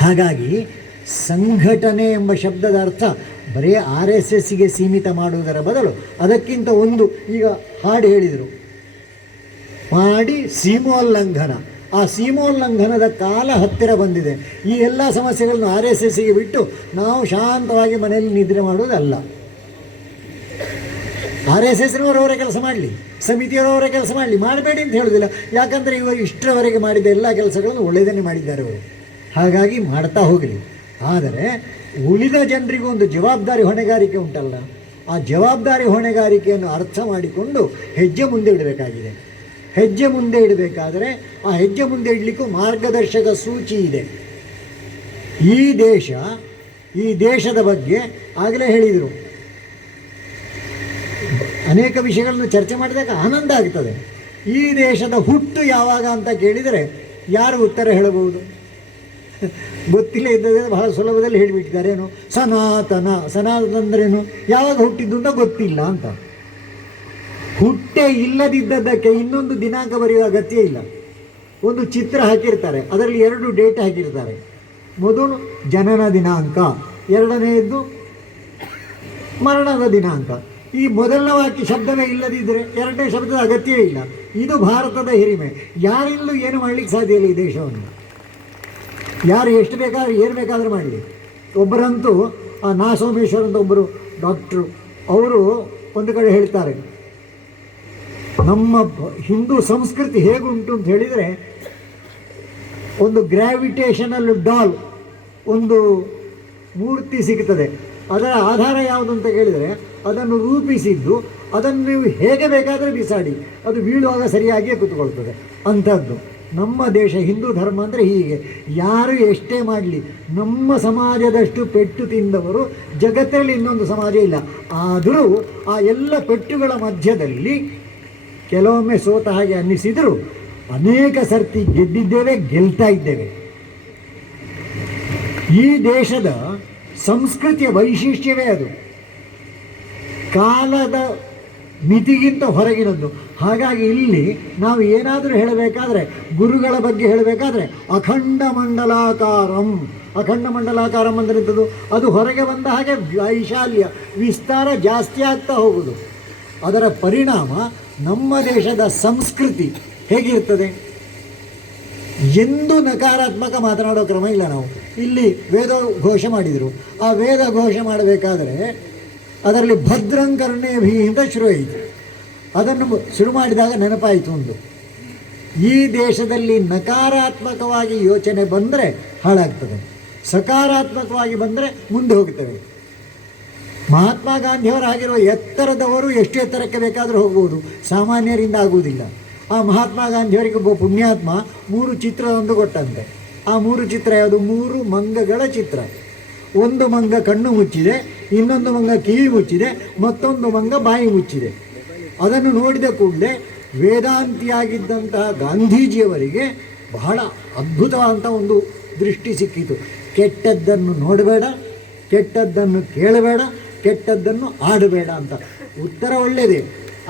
ಹಾಗಾಗಿ ಸಂಘಟನೆ ಎಂಬ ಶಬ್ದದ ಅರ್ಥ ಬರೀ RSSಗೆ ಸೀಮಿತ ಮಾಡುವುದರ ಬದಲು ಅದಕ್ಕಿಂತ ಒಂದು, ಈಗ ಹಾಡು ಹೇಳಿದರು, ಮಾಡಿ ಸೀಮೋಲ್ಲಂಘನ. ಆ ಸೀಮೋಲ್ಲಂಘನದ ಕಾಲ ಹತ್ತಿರ ಬಂದಿದೆ. ಈ ಎಲ್ಲ ಸಮಸ್ಯೆಗಳನ್ನು RSSಗೆ ಬಿಟ್ಟು ನಾವು ಶಾಂತವಾಗಿ ಮನೆಯಲ್ಲಿ ನಿದ್ರೆ ಮಾಡುವುದಲ್ಲ. RSSನವರವರ ಕೆಲಸ ಮಾಡಲಿ, ಸಮಿತಿಯವರವರ ಕೆಲಸ ಮಾಡಲಿ, ಮಾಡಬೇಡಿ ಅಂತ ಹೇಳೋದಿಲ್ಲ. ಯಾಕಂದರೆ ಇವರು ಇಷ್ಟರವರೆಗೆ ಮಾಡಿದ ಎಲ್ಲ ಕೆಲಸಗಳನ್ನು ಒಳ್ಳೆಯದನ್ನೇ ಮಾಡಿದ್ದಾರೆ ಅವರು. ಹಾಗಾಗಿ ಮಾಡ್ತಾ ಹೋಗಲಿ. ಆದರೆ ಉಳಿದ ಜನರಿಗೂ ಒಂದು ಜವಾಬ್ದಾರಿ ಹೊಣೆಗಾರಿಕೆ ಉಂಟಲ್ಲ, ಆ ಜವಾಬ್ದಾರಿ ಹೊಣೆಗಾರಿಕೆಯನ್ನು ಅರ್ಥ ಮಾಡಿಕೊಂಡು ಹೆಜ್ಜೆ ಮುಂದೆ ಇಡಬೇಕಾಗಿದೆ. ಹೆಜ್ಜೆ ಮುಂದೆ ಇಡಬೇಕಾದರೆ ಆ ಹೆಜ್ಜೆ ಮುಂದೆ ಇಡಲಿಕ್ಕೂ ಮಾರ್ಗದರ್ಶಕ ಸೂಚಿ ಇದೆ. ಈ ದೇಶದ ಬಗ್ಗೆ ಆಗಲೇ ಹೇಳಿದರು, ಅನೇಕ ವಿಷಯಗಳನ್ನು ಚರ್ಚೆ ಮಾಡಿದಾಗ ಆನಂದ ಆಗ್ತದೆ. ಈ ದೇಶದ ಹುಟ್ಟು ಯಾವಾಗ ಅಂತ ಕೇಳಿದರೆ ಯಾರು ಉತ್ತರ ಹೇಳಬಹುದು? ಗೊತ್ತಿಲ್ಲ ಇದ್ದದೇ ಬಹಳ ಸುಲಭದಲ್ಲಿ ಹೇಳಿಬಿಟ್ಟಿದ್ದಾರೆ. ಏನು ಸನಾತನ ಅಂದ್ರೇನು? ಯಾವಾಗ ಹುಟ್ಟಿದ್ದು ಅಂತ ಗೊತ್ತಿಲ್ಲ ಅಂತ. ಹುಟ್ಟೆ ಇಲ್ಲದಿದ್ದದ್ದಕ್ಕೆ ಇನ್ನೊಂದು ದಿನಾಂಕ ಬರೆಯುವ ಅಗತ್ಯ ಇಲ್ಲ. ಒಂದು ಚಿತ್ರ ಹಾಕಿರ್ತಾರೆ, ಅದರಲ್ಲಿ 2 ಡೇಟ್ ಹಾಕಿರ್ತಾರೆ. ಮೊದಲು ಜನನ ದಿನಾಂಕ, ಎರಡನೆಯದ್ದು ಮರಣದ ದಿನಾಂಕ. ಈ ಮೊದಲನೇ ವಾಕ್ಯ ಶಬ್ದವೇ ಇಲ್ಲದಿದ್ದರೆ ಎರಡನೇ ಶಬ್ದದ ಅಗತ್ಯವೇ ಇಲ್ಲ. ಇದು ಭಾರತದ ಹಿರಿಮೆ. ಯಾರಿಂದಲೂ ಏನು ಮಾಡಲಿಕ್ಕೆ ಸಾಧ್ಯ ಇಲ್ಲ ಈ ದೇಶವನ್ನು. ಯಾರು ಎಷ್ಟು ಬೇಕಾದ್ರೆ ಏನು ಬೇಕಾದರೂ ಮಾಡಲಿ. ಒಬ್ಬರಂತೂ ನಾ ಸೋಮೇಶ್ವರ್ ಅಂತ ಒಬ್ಬರು ಡಾಕ್ಟ್ರು, ಅವರು ಒಂದು ಕಡೆ ಹೇಳ್ತಾರೆ, ನಮ್ಮ ಹಿಂದೂ ಸಂಸ್ಕೃತಿ ಹೇಗುಂಟು ಅಂತ ಹೇಳಿದರೆ ಒಂದು ಗ್ರಾವಿಟೇಷನಲ್ ಡಾಲ್ ಒಂದು ಮೂರ್ತಿ ಸಿಗ್ತದೆ. ಅದರ ಆಧಾರ ಯಾವುದು ಅಂತ ಕೇಳಿದರೆ ಅದನ್ನು ರೂಪಿಸಿದ್ದು, ಅದನ್ನು ನೀವು ಹೇಗೆ ಬೇಕಾದರೆ ಬಿಸಾಡಿ ಅದು ಬೀಳುವಾಗ ಸರಿಯಾಗಿಯೇ ಕೂತ್ಕೊಳ್ತದೆ ಅಂಥದ್ದು. ನಮ್ಮ ದೇಶ ಹಿಂದೂ ಧರ್ಮ ಅಂದರೆ ಹೀಗೆ. ಯಾರು ಎಷ್ಟೇ ಮಾಡಲಿ, ನಮ್ಮ ಸಮಾಜದಷ್ಟು ಪೆಟ್ಟು ತಿಂದವರು ಜಗತ್ತಲ್ಲಿ ಇನ್ನೊಂದು ಸಮಾಜ ಇಲ್ಲ. ಆದರೂ ಆ ಎಲ್ಲ ಪೆಟ್ಟುಗಳ ಮಧ್ಯದಲ್ಲಿ ಕೆಲವೊಮ್ಮೆ ಸೋತ ಹಾಗೆ ಅನ್ನಿಸಿದರೂ ಅನೇಕ ಸರ್ತಿ ಗೆದ್ದಿದ್ದೇವೆ, ಗೆಲ್ತಾ ಇದ್ದೇವೆ. ಈ ದೇಶದ ಸಂಸ್ಕೃತಿಯ ವೈಶಿಷ್ಟ್ಯವೇ ಅದು, ಕಾಲದ ಮಿತಿಗಿಂತ ಹೊರಗಿನದ್ದು. ಹಾಗಾಗಿ ಇಲ್ಲಿ ನಾವು ಏನಾದರೂ ಹೇಳಬೇಕಾದ್ರೆ, ಗುರುಗಳ ಬಗ್ಗೆ ಹೇಳಬೇಕಾದ್ರೆ ಅಖಂಡ ಮಂಡಲಾಕಾರಂ. ಅಖಂಡ ಮಂಡಲಾಕಾರಂ ಅಂದರೆ ಇಂಥದ್ದು, ಅದು ಹೊರಗೆ ಬಂದ ಹಾಗೆ ವೈಶಾಲ್ಯ ವಿಸ್ತಾರ ಜಾಸ್ತಿ ಆಗ್ತಾ ಹೋಗುವುದು. ಅದರ ಪರಿಣಾಮ ನಮ್ಮ ದೇಶದ ಸಂಸ್ಕೃತಿ ಹೇಗಿರ್ತದೆ? ಎಂದು ನಕಾರಾತ್ಮಕ ಮಾತನಾಡೋ ಕ್ರಮ ಇಲ್ಲ. ನಾವು ಇಲ್ಲಿ ವೇದ ಘೋಷ ಮಾಡಿದರು. ಆ ವೇದ ಘೋಷ ಮಾಡಬೇಕಾದರೆ ಅದರಲ್ಲಿ ಭದ್ರಂಕರ್ಣೇಭಿ ಅಂತ ಶುರುವಾಯಿತು. ಅದನ್ನು ಶುರು ಮಾಡಿದಾಗ ನೆನಪಾಯಿತು ಒಂದು, ಈ ದೇಶದಲ್ಲಿ ನಕಾರಾತ್ಮಕವಾಗಿ ಯೋಚನೆ ಬಂದರೆ ಹಾಳಾಗ್ತದೆ, ಸಕಾರಾತ್ಮಕವಾಗಿ ಬಂದರೆ ಮುಂದೆ ಹೋಗ್ತವೆ. ಮಹಾತ್ಮ ಗಾಂಧಿಯವರಾಗಿರುವ ಎತ್ತರದವರು ಎಷ್ಟು ಎತ್ತರಕ್ಕೆ ಬೇಕಾದರೂ ಹೋಗ್ಬೋದು, ಸಾಮಾನ್ಯರಿಂದ ಆಗುವುದಿಲ್ಲ. ಆ ಮಹಾತ್ಮ ಗಾಂಧಿಯವರಿಗೆ ಒಬ್ಬ ಪುಣ್ಯಾತ್ಮ 3 ಚಿತ್ರವೊಂದು ಕೊಟ್ಟಂತೆ. ಆ 3 ಚಿತ್ರ ಯಾವುದು? 3 ಮಂಗಗಳ ಚಿತ್ರ. ಒಂದು ಮಂಗ ಕಣ್ಣು ಮುಚ್ಚಿದೆ, ಇನ್ನೊಂದು ಮಂಗ ಕಿವಿ ಮುಚ್ಚಿದೆ, ಮತ್ತೊಂದು ಮಂಗ ಬಾಯಿ ಮುಚ್ಚಿದೆ. ಅದನ್ನು ನೋಡಿದ ಕೂಡಲೇ ವೇದಾಂತಿಯಾಗಿದ್ದಂತಹ ಗಾಂಧೀಜಿಯವರಿಗೆ ಬಹಳ ಅದ್ಭುತವಾದಂಥ ಒಂದು ದೃಷ್ಟಿ ಸಿಕ್ಕಿತು. ಕೆಟ್ಟದ್ದನ್ನು ನೋಡಬೇಡ, ಕೆಟ್ಟದ್ದನ್ನು ಕೇಳಬೇಡ, ಕೆಟ್ಟದ್ದನ್ನು ಆಡಬೇಡ ಅಂತ. ಉತ್ತರ ಒಳ್ಳೆಯದೇ,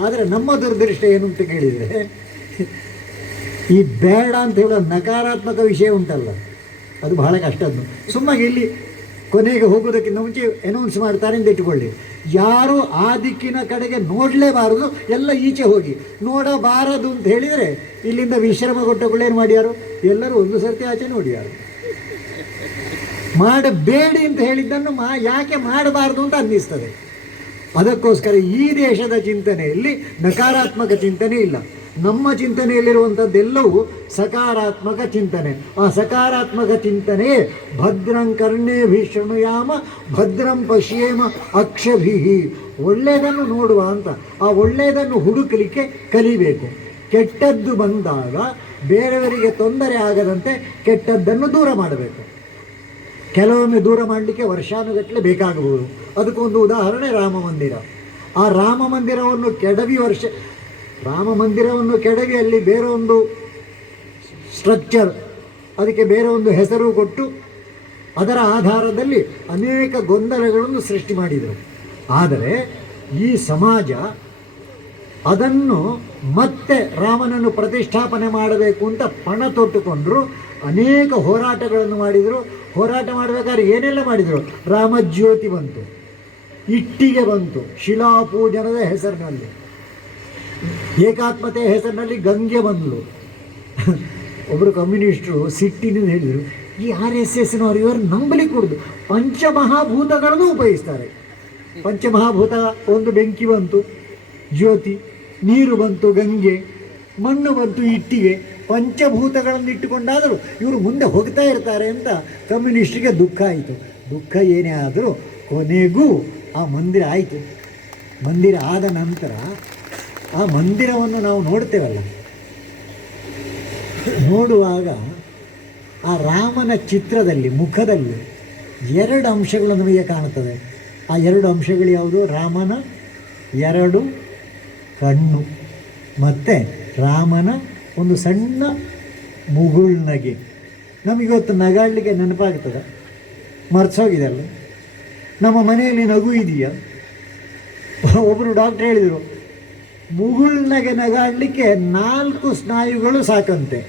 ಆದರೆ ನಮ್ಮ ದುರದೃಷ್ಟ ಏನು ಅಂತ ಕೇಳಿದರೆ, ಈ ಬೇಡ ಅಂತ ಹೇಳೋ ನಕಾರಾತ್ಮಕ ವಿಷಯ ಉಂಟಲ್ಲ, ಅದು ಬಹಳ ಕಷ್ಟದ್ದು. ಸುಮ್ಮಾಗಿ ಇಲ್ಲಿ ಕೊನೆಗೆ ಹೋಗೋದಕ್ಕಿಂತ ಮುಂಚೆ ಅನೌನ್ಸ್ ಮಾಡ್ತಾರೆ ಅಂತ ಇಟ್ಟುಕೊಳ್ಳಿ, ಯಾರು ಆ ದಿಕ್ಕಿನ ಕಡೆಗೆ ನೋಡಲೇಬಾರದು, ಎಲ್ಲ ಈಚೆ ಹೋಗಿ. ನೋಡಬಾರದು ಅಂತ ಹೇಳಿದರೆ ಇಲ್ಲಿಂದ ವಿಶ್ರಮ ಕೊಟ್ಟಗಳೇನು ಮಾಡ್ಯಾರು? ಎಲ್ಲರೂ ಒಂದು ಸರ್ತಿ ಆಚೆ ನೋಡ್ಯಾರು. ಮಾಡಬೇಡಿ ಅಂತ ಹೇಳಿದ್ದನ್ನು ಯಾಕೆ ಮಾಡಬಾರ್ದು ಅಂತ ಅನ್ನಿಸ್ತದೆ. ಅದಕ್ಕೋಸ್ಕರ ಈ ದೇಶದ ಚಿಂತನೆಯಲ್ಲಿ ನಕಾರಾತ್ಮಕ ಚಿಂತನೆ ಇಲ್ಲ. ನಮ್ಮ ಚಿಂತನೆಯಲ್ಲಿರುವಂಥದ್ದೆಲ್ಲವೂ ಸಕಾರಾತ್ಮಕ ಚಿಂತನೆ. ಆ ಸಕಾರಾತ್ಮಕ ಚಿಂತನೆಯೇ ಭದ್ರಂ ಕರ್ಣೇಭಿ ಶೃಣುಯಾಮ ಭದ್ರಂ ಪಶ್ಯೇಮ ಅಕ್ಷಭಿಃ. ಒಳ್ಳೆಯದನ್ನು ನೋಡುವ ಅಂತ. ಆ ಒಳ್ಳೆಯದನ್ನು ಹುಡುಕಲಿಕ್ಕೆ ಕಲಿಬೇಕು. ಕೆಟ್ಟದ್ದು ಬಂದಾಗ ಬೇರೆಯವರಿಗೆ ತೊಂದರೆ ಆಗದಂತೆ ಕೆಟ್ಟದ್ದನ್ನು ದೂರ ಮಾಡಬೇಕು. ಕೆಲವೊಮ್ಮೆ ದೂರ ಮಾಡಲಿಕ್ಕೆ ವರ್ಷಾನುಗಟ್ಟಲೆ ಬೇಕಾಗಬಹುದು. ಅದಕ್ಕೊಂದು ಉದಾಹರಣೆ ರಾಮ ಮಂದಿರ. ಆ ರಾಮ ಮಂದಿರವನ್ನು ಕೆಡವಿ ಅಲ್ಲಿ ಬೇರೆ ಒಂದು ಸ್ಟ್ರಕ್ಚರ್, ಅದಕ್ಕೆ ಬೇರೆ ಒಂದು ಹೆಸರು ಕೊಟ್ಟು ಅದರ ಆಧಾರದಲ್ಲಿ ಅನೇಕ ಗೊಂದಲಗಳನ್ನು ಸೃಷ್ಟಿ ಮಾಡಿದರು. ಆದರೆ ಈ ಸಮಾಜ ಅದನ್ನು ಮತ್ತೆ ರಾಮನನ್ನು ಪ್ರತಿಷ್ಠಾಪನೆ ಮಾಡಬೇಕು ಅಂತ ಪಣ ತೊಟ್ಟುಕೊಂಡರು. ಅನೇಕ ಹೋರಾಟಗಳನ್ನು ಮಾಡಿದರು. ಹೋರಾಟ ಮಾಡಬೇಕಾದ್ರೆ ಏನೆಲ್ಲ ಮಾಡಿದರು? ರಾಮಜ್ಯೋತಿ ಬಂತು, ಇಟ್ಟಿಗೆ ಬಂತು, ಶಿಲಾಪೂಜನದ ಹೆಸರಿನಲ್ಲಿ, ಏಕಾತ್ಮತೆಯ ಹೆಸರಿನಲ್ಲಿ ಗಂಗೆ ಬಂದಳು. ಒಬ್ಬರು ಕಮ್ಯುನಿಸ್ಟರು ಸಿಟ್ಟಿನಿಂದ ಹೇಳಿದರು, ಈ RSSನವರು ಇವರು ನಂಬಲಿ ಕೊಡುದು, ಪಂಚಮಹಾಭೂತಗಳನ್ನು ಉಪಯೋಗಿಸ್ತಾರೆ. ಪಂಚಮಹಾಭೂತ ಒಂದು ಬೆಂಕಿ ಬಂತು, ಜ್ಯೋತಿ, ನೀರು ಬಂತು, ಗಂಗೆ, ಮಣ್ಣು ಬಂತು, ಇಟ್ಟಿಗೆ. ಪಂಚಭೂತಗಳನ್ನು ಇಟ್ಟುಕೊಂಡಾದರೂ ಇವರು ಮುಂದೆ ಹೋಗ್ತಾ ಇರ್ತಾರೆ ಅಂತ ಕಮ್ಯುನಿಸ್ಟ್ರಿಗೆ ದುಃಖ ಆಯಿತು. ದುಃಖ ಏನೇ ಆದರೂ ಕೊನೆಗೂ ಆ ಮಂದಿರ ಆಯಿತು. ಮಂದಿರ ಆದ ನಂತರ ಆ ಮಂದಿರವನ್ನು ನಾವು ನೋಡ್ತೇವಲ್ಲ, ನೋಡುವಾಗ ಆ ರಾಮನ ಚಿತ್ರದಲ್ಲಿ ಮುಖದಲ್ಲಿ 2 ಅಂಶಗಳು ನಮಗೆ ಕಾಣುತ್ತದೆ. ಆ 2 ಅಂಶಗಳು ಯಾವುದು? ರಾಮನ 2 ಕಣ್ಣು ಮತ್ತು ರಾಮನ ಒಂದು ಸಣ್ಣ ಮುಗುಳ್ನಗೆ. ನಮಗಿವತ್ತು ನಗಾಡಲಿಕ್ಕೆ ನೆನಪಾಗ್ತದೆ, ಮರ್ಚೋಗಿದೆಲ್ಲ. ನಮ್ಮ ಮನೆಯಲ್ಲಿ ನಗು ಇದೆಯಾ? ಒಬ್ಬರು ಡಾಕ್ಟ್ರ್ ಹೇಳಿದರು, ಮುಗುಳ್ನಗೆ ನಗಾಡಲಿಕ್ಕೆ 4 ಸ್ನಾಯುಗಳು ಸಾಕಂತೆ,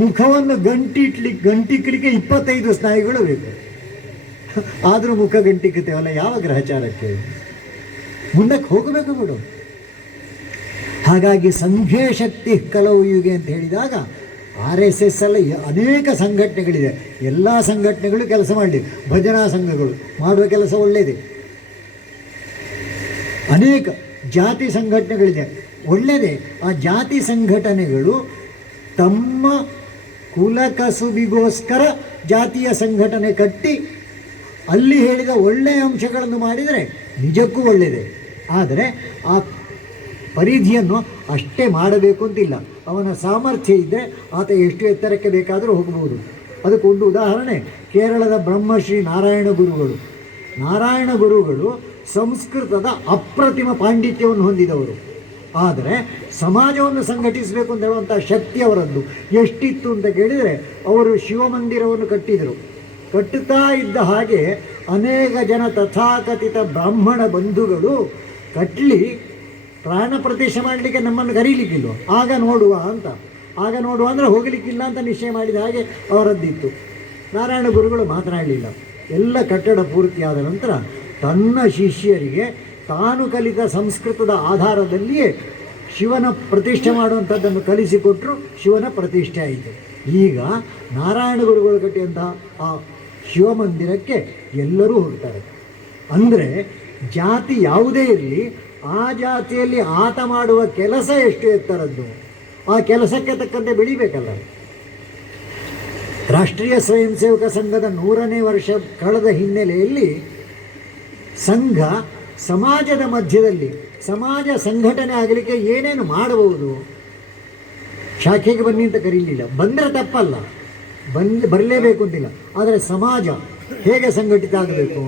ಮುಖವನ್ನು ಗಂಟಿಕ್ಲಿಕ್ಕೆ 25 ಸ್ನಾಯುಗಳು ಬೇಕು. ಆದರೂ ಮುಖ ಗಂಟಿಕ್ಕುತ್ತೇವಲ್ಲ, ಯಾವ ಗ್ರಹಚಾರಕ್ಕೆ? ಮುಂದಕ್ಕೆ ಹೋಗಬೇಕು ಬಿಡು. ಹಾಗಾಗಿ ಸಂಘೇ ಶಕ್ತಿ ಕಲವು ಯುಗೆ ಅಂತ ಹೇಳಿದಾಗ RSS ಅಲ್ಲ ಅನೇಕ ಸಂಘಟನೆಗಳಿದೆ. ಎಲ್ಲ ಸಂಘಟನೆಗಳು ಕೆಲಸ ಮಾಡಲಿ, ಭಜನಾ ಸಂಘಗಳು ಮಾಡುವ ಕೆಲಸ ಒಳ್ಳೆಯದೇ. ಅನೇಕ ಜಾತಿ ಸಂಘಟನೆಗಳಿದೆ, ಒಳ್ಳೆಯದೇ. ಆ ಜಾತಿ ಸಂಘಟನೆಗಳು ತಮ್ಮ ಕುಲ ಕಸುಬಿಗೋಸ್ಕರ ಜಾತಿಯ ಸಂಘಟನೆ ಕಟ್ಟಿ ಅಲ್ಲಿ ಹೇಳಿದ ಒಳ್ಳೆಯ ಅಂಶಗಳನ್ನು ಮಾಡಿದರೆ ನಿಜಕ್ಕೂ ಒಳ್ಳೆಯದೇ. ಆದರೆ ಆ ಪರಿಧಿಯನ್ನು ಅಷ್ಟೇ ಮಾಡಬೇಕು ಅಂತಿಲ್ಲ. ಅವನ ಸಾಮರ್ಥ್ಯ ಇದ್ದರೆ ಆತ ಎಷ್ಟು ಎತ್ತರಕ್ಕೆ ಬೇಕಾದರೂ ಹೋಗಬಹುದು. ಅದಕ್ಕೊಂದು ಉದಾಹರಣೆ ಕೇರಳದ ಬ್ರಹ್ಮಶ್ರೀ ನಾರಾಯಣ ಗುರುಗಳು. ನಾರಾಯಣ ಗುರುಗಳು ಸಂಸ್ಕೃತದ ಅಪ್ರತಿಮ ಪಾಂಡಿತ್ಯವನ್ನು ಹೊಂದಿದವರು. ಆದರೆ ಸಮಾಜವನ್ನು ಸಂಘಟಿಸಬೇಕು ಅಂತ ಹೇಳುವಂಥ ಶಕ್ತಿ ಅವರದ್ದು ಎಷ್ಟಿತ್ತು ಅಂತ ಕೇಳಿದರೆ, ಅವರು ಶಿವಮಂದಿರವನ್ನು ಕಟ್ಟಿದರು. ಕಟ್ಟುತ್ತಾ ಇದ್ದ ಹಾಗೆ ಅನೇಕ ಜನ ತಥಾಕಥಿತ ಬ್ರಾಹ್ಮಣ ಬಂಧುಗಳು ಕಟ್ಟಲಿ, ಪ್ರಾಣ ಪ್ರತಿಷ್ಠೆ ಮಾಡಲಿಕ್ಕೆ ನಮ್ಮನ್ನು ಕರೀಲಿಕ್ಕಿಲ್ವ, ಆಗ ನೋಡುವ ಅಂದರೆ ಹೋಗಲಿಕ್ಕಿಲ್ಲ ಅಂತ ನಿಶ್ಚಯ ಮಾಡಿದ ಹಾಗೆ ಅವರದ್ದಿತ್ತು. ನಾರಾಯಣ ಗುರುಗಳು ಮಾತನಾಡಲಿಲ್ಲ. ಎಲ್ಲ ಕಟ್ಟಡ ಪೂರ್ತಿಯಾದ ನಂತರ ತನ್ನ ಶಿಷ್ಯರಿಗೆ ತಾನು ಕಲಿತ ಸಂಸ್ಕೃತದ ಆಧಾರದಲ್ಲಿಯೇ ಶಿವನ ಪ್ರತಿಷ್ಠೆ ಮಾಡುವಂಥದ್ದನ್ನು ಕಲಿಸಿಕೊಟ್ಟರು. ಶಿವನ ಪ್ರತಿಷ್ಠೆ ಆಯಿತು. ಈಗ ನಾರಾಯಣ ಗುರುಗಳು ಕಟ್ಟಿದಂತಹ ಆ ಶಿವಮಂದಿರಕ್ಕೆ ಎಲ್ಲರೂ ಹೋಗ್ತಾರೆ. ಅಂದರೆ ಜಾತಿ ಯಾವುದೇ ಇರಲಿ, ಆ ಜಾತಿಯಲ್ಲಿ ಆತ ಮಾಡುವ ಕೆಲಸ ಎಷ್ಟು ಎತ್ತರದ್ದು, ಆ ಕೆಲಸಕ್ಕೆ ತಕ್ಕಂತೆ ಬೆಳಿಬೇಕಲ್ಲ. ರಾಷ್ಟ್ರೀಯ ಸ್ವಯಂ ಸೇವಕ ಸಂಘದ 100ನೇ ವರ್ಷ ಕಳೆದ ಹಿನ್ನೆಲೆಯಲ್ಲಿ ಸಂಘ ಸಮಾಜದ ಮಧ್ಯದಲ್ಲಿ ಸಮಾಜ ಸಂಘಟನೆ ಆಗಲಿಕ್ಕೆ ಏನೇನು ಮಾಡಬಹುದು. ಶಾಖೆಗೆ ಬನ್ನಿ ಅಂತ ಕರೀಲಿಲ್ಲ, ಬಂದರೆ ತಪ್ಪಲ್ಲ, ಬರಲೇಬೇಕು ಅಂತಿಲ್ಲ. ಆದರೆ ಸಮಾಜ ಹೇಗೆ ಸಂಘಟಿತ ಆಗಬೇಕು?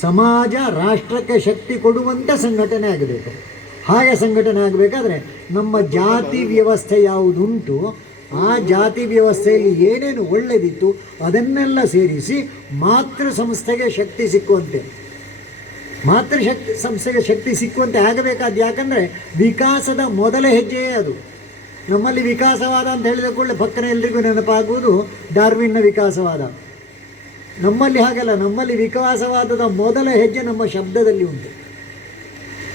ಸಮಾಜ ರಾಷ್ಟ್ರಕ್ಕೆ ಶಕ್ತಿ ಕೊಡುವಂತೆ ಸಂಘಟನೆ ಆಗಬೇಕು. ಹಾಗೆ ಸಂಘಟನೆ ಆಗಬೇಕಾದ್ರೆ ನಮ್ಮ ಜಾತಿ ವ್ಯವಸ್ಥೆ ಯಾವುದುಂಟು, ಆ ಜಾತಿ ವ್ಯವಸ್ಥೆಯಲ್ಲಿ ಏನೇನು ಒಳ್ಳೆದಿತ್ತು ಅದನ್ನೆಲ್ಲ ಸೇರಿಸಿ ಮಾತೃ ಸಂಸ್ಥೆಗೆ ಶಕ್ತಿ ಸಿಕ್ಕುವಂತೆ, ಸಂಸ್ಥೆಗೆ ಶಕ್ತಿ ಸಿಕ್ಕುವಂತೆ ಆಗಬೇಕಾದ. ಯಾಕಂದರೆ ವಿಕಾಸದ ಮೊದಲ ಹೆಜ್ಜೆಯೇ ಅದು. ನಮ್ಮಲ್ಲಿ ವಿಕಾಸವಾದ ಅಂತ ಹೇಳಿದ ಕೂಡಲೇ ಪಕ್ಕನೆ ಎಲ್ರಿಗೂ ನೆನಪಾಗುವುದು ಡಾರ್ವಿನ್ನ ವಿಕಾಸವಾದ. ನಮ್ಮಲ್ಲಿ ಹಾಗಲ್ಲ. ನಮ್ಮಲ್ಲಿ ವಿಕಾಸವಾದದ ಮೊದಲ ಹೆಜ್ಜೆ ನಮ್ಮ ಶಬ್ದದಲ್ಲಿ ಉಂಟು.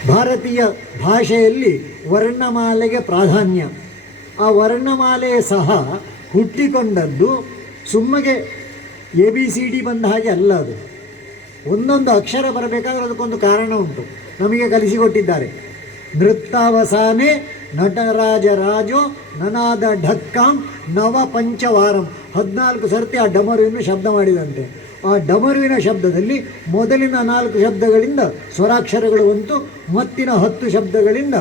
ಭಾರತೀಯ ಭಾಷೆಯಲ್ಲಿ ವರ್ಣಮಾಲೆಗೆ ಪ್ರಾಧಾನ್ಯ. ಆ ವರ್ಣಮಾಲೆ ಸಹ ಹುಟ್ಟಿಕೊಂಡದ್ದು ಸುಮ್ಮಗೆ ABCD ಬಂದ ಹಾಗೆ ಅಲ್ಲ. ಅದು ಒಂದೊಂದು ಅಕ್ಷರ ಬರಬೇಕಾದ್ರೆ ಅದಕ್ಕೊಂದು ಕಾರಣ ಉಂಟು, ನಮಗೆ ಕಲಿಸಿಕೊಟ್ಟಿದ್ದಾರೆ. ನೃತ್ತಾವಸಾನೆ ನಟರಾಜರಾಜೋ ನನಾದ ಢಕ್ಕಾಂ ನವ ಪಂಚವಾರಂ, 14 ಸರ್ತಿ ಆ ಡಮರುವಿನ ಶಬ್ದ ಮಾಡಿದಂತೆ. ಆ ಡಮರುವಿನ ಶಬ್ದದಲ್ಲಿ ಮೊದಲಿನ 4 ಶಬ್ದಗಳಿಂದ ಸ್ವರಾಕ್ಷರಗಳು ಬಂತು, ಮತ್ತಿನ 10 ಶಬ್ದಗಳಿಂದ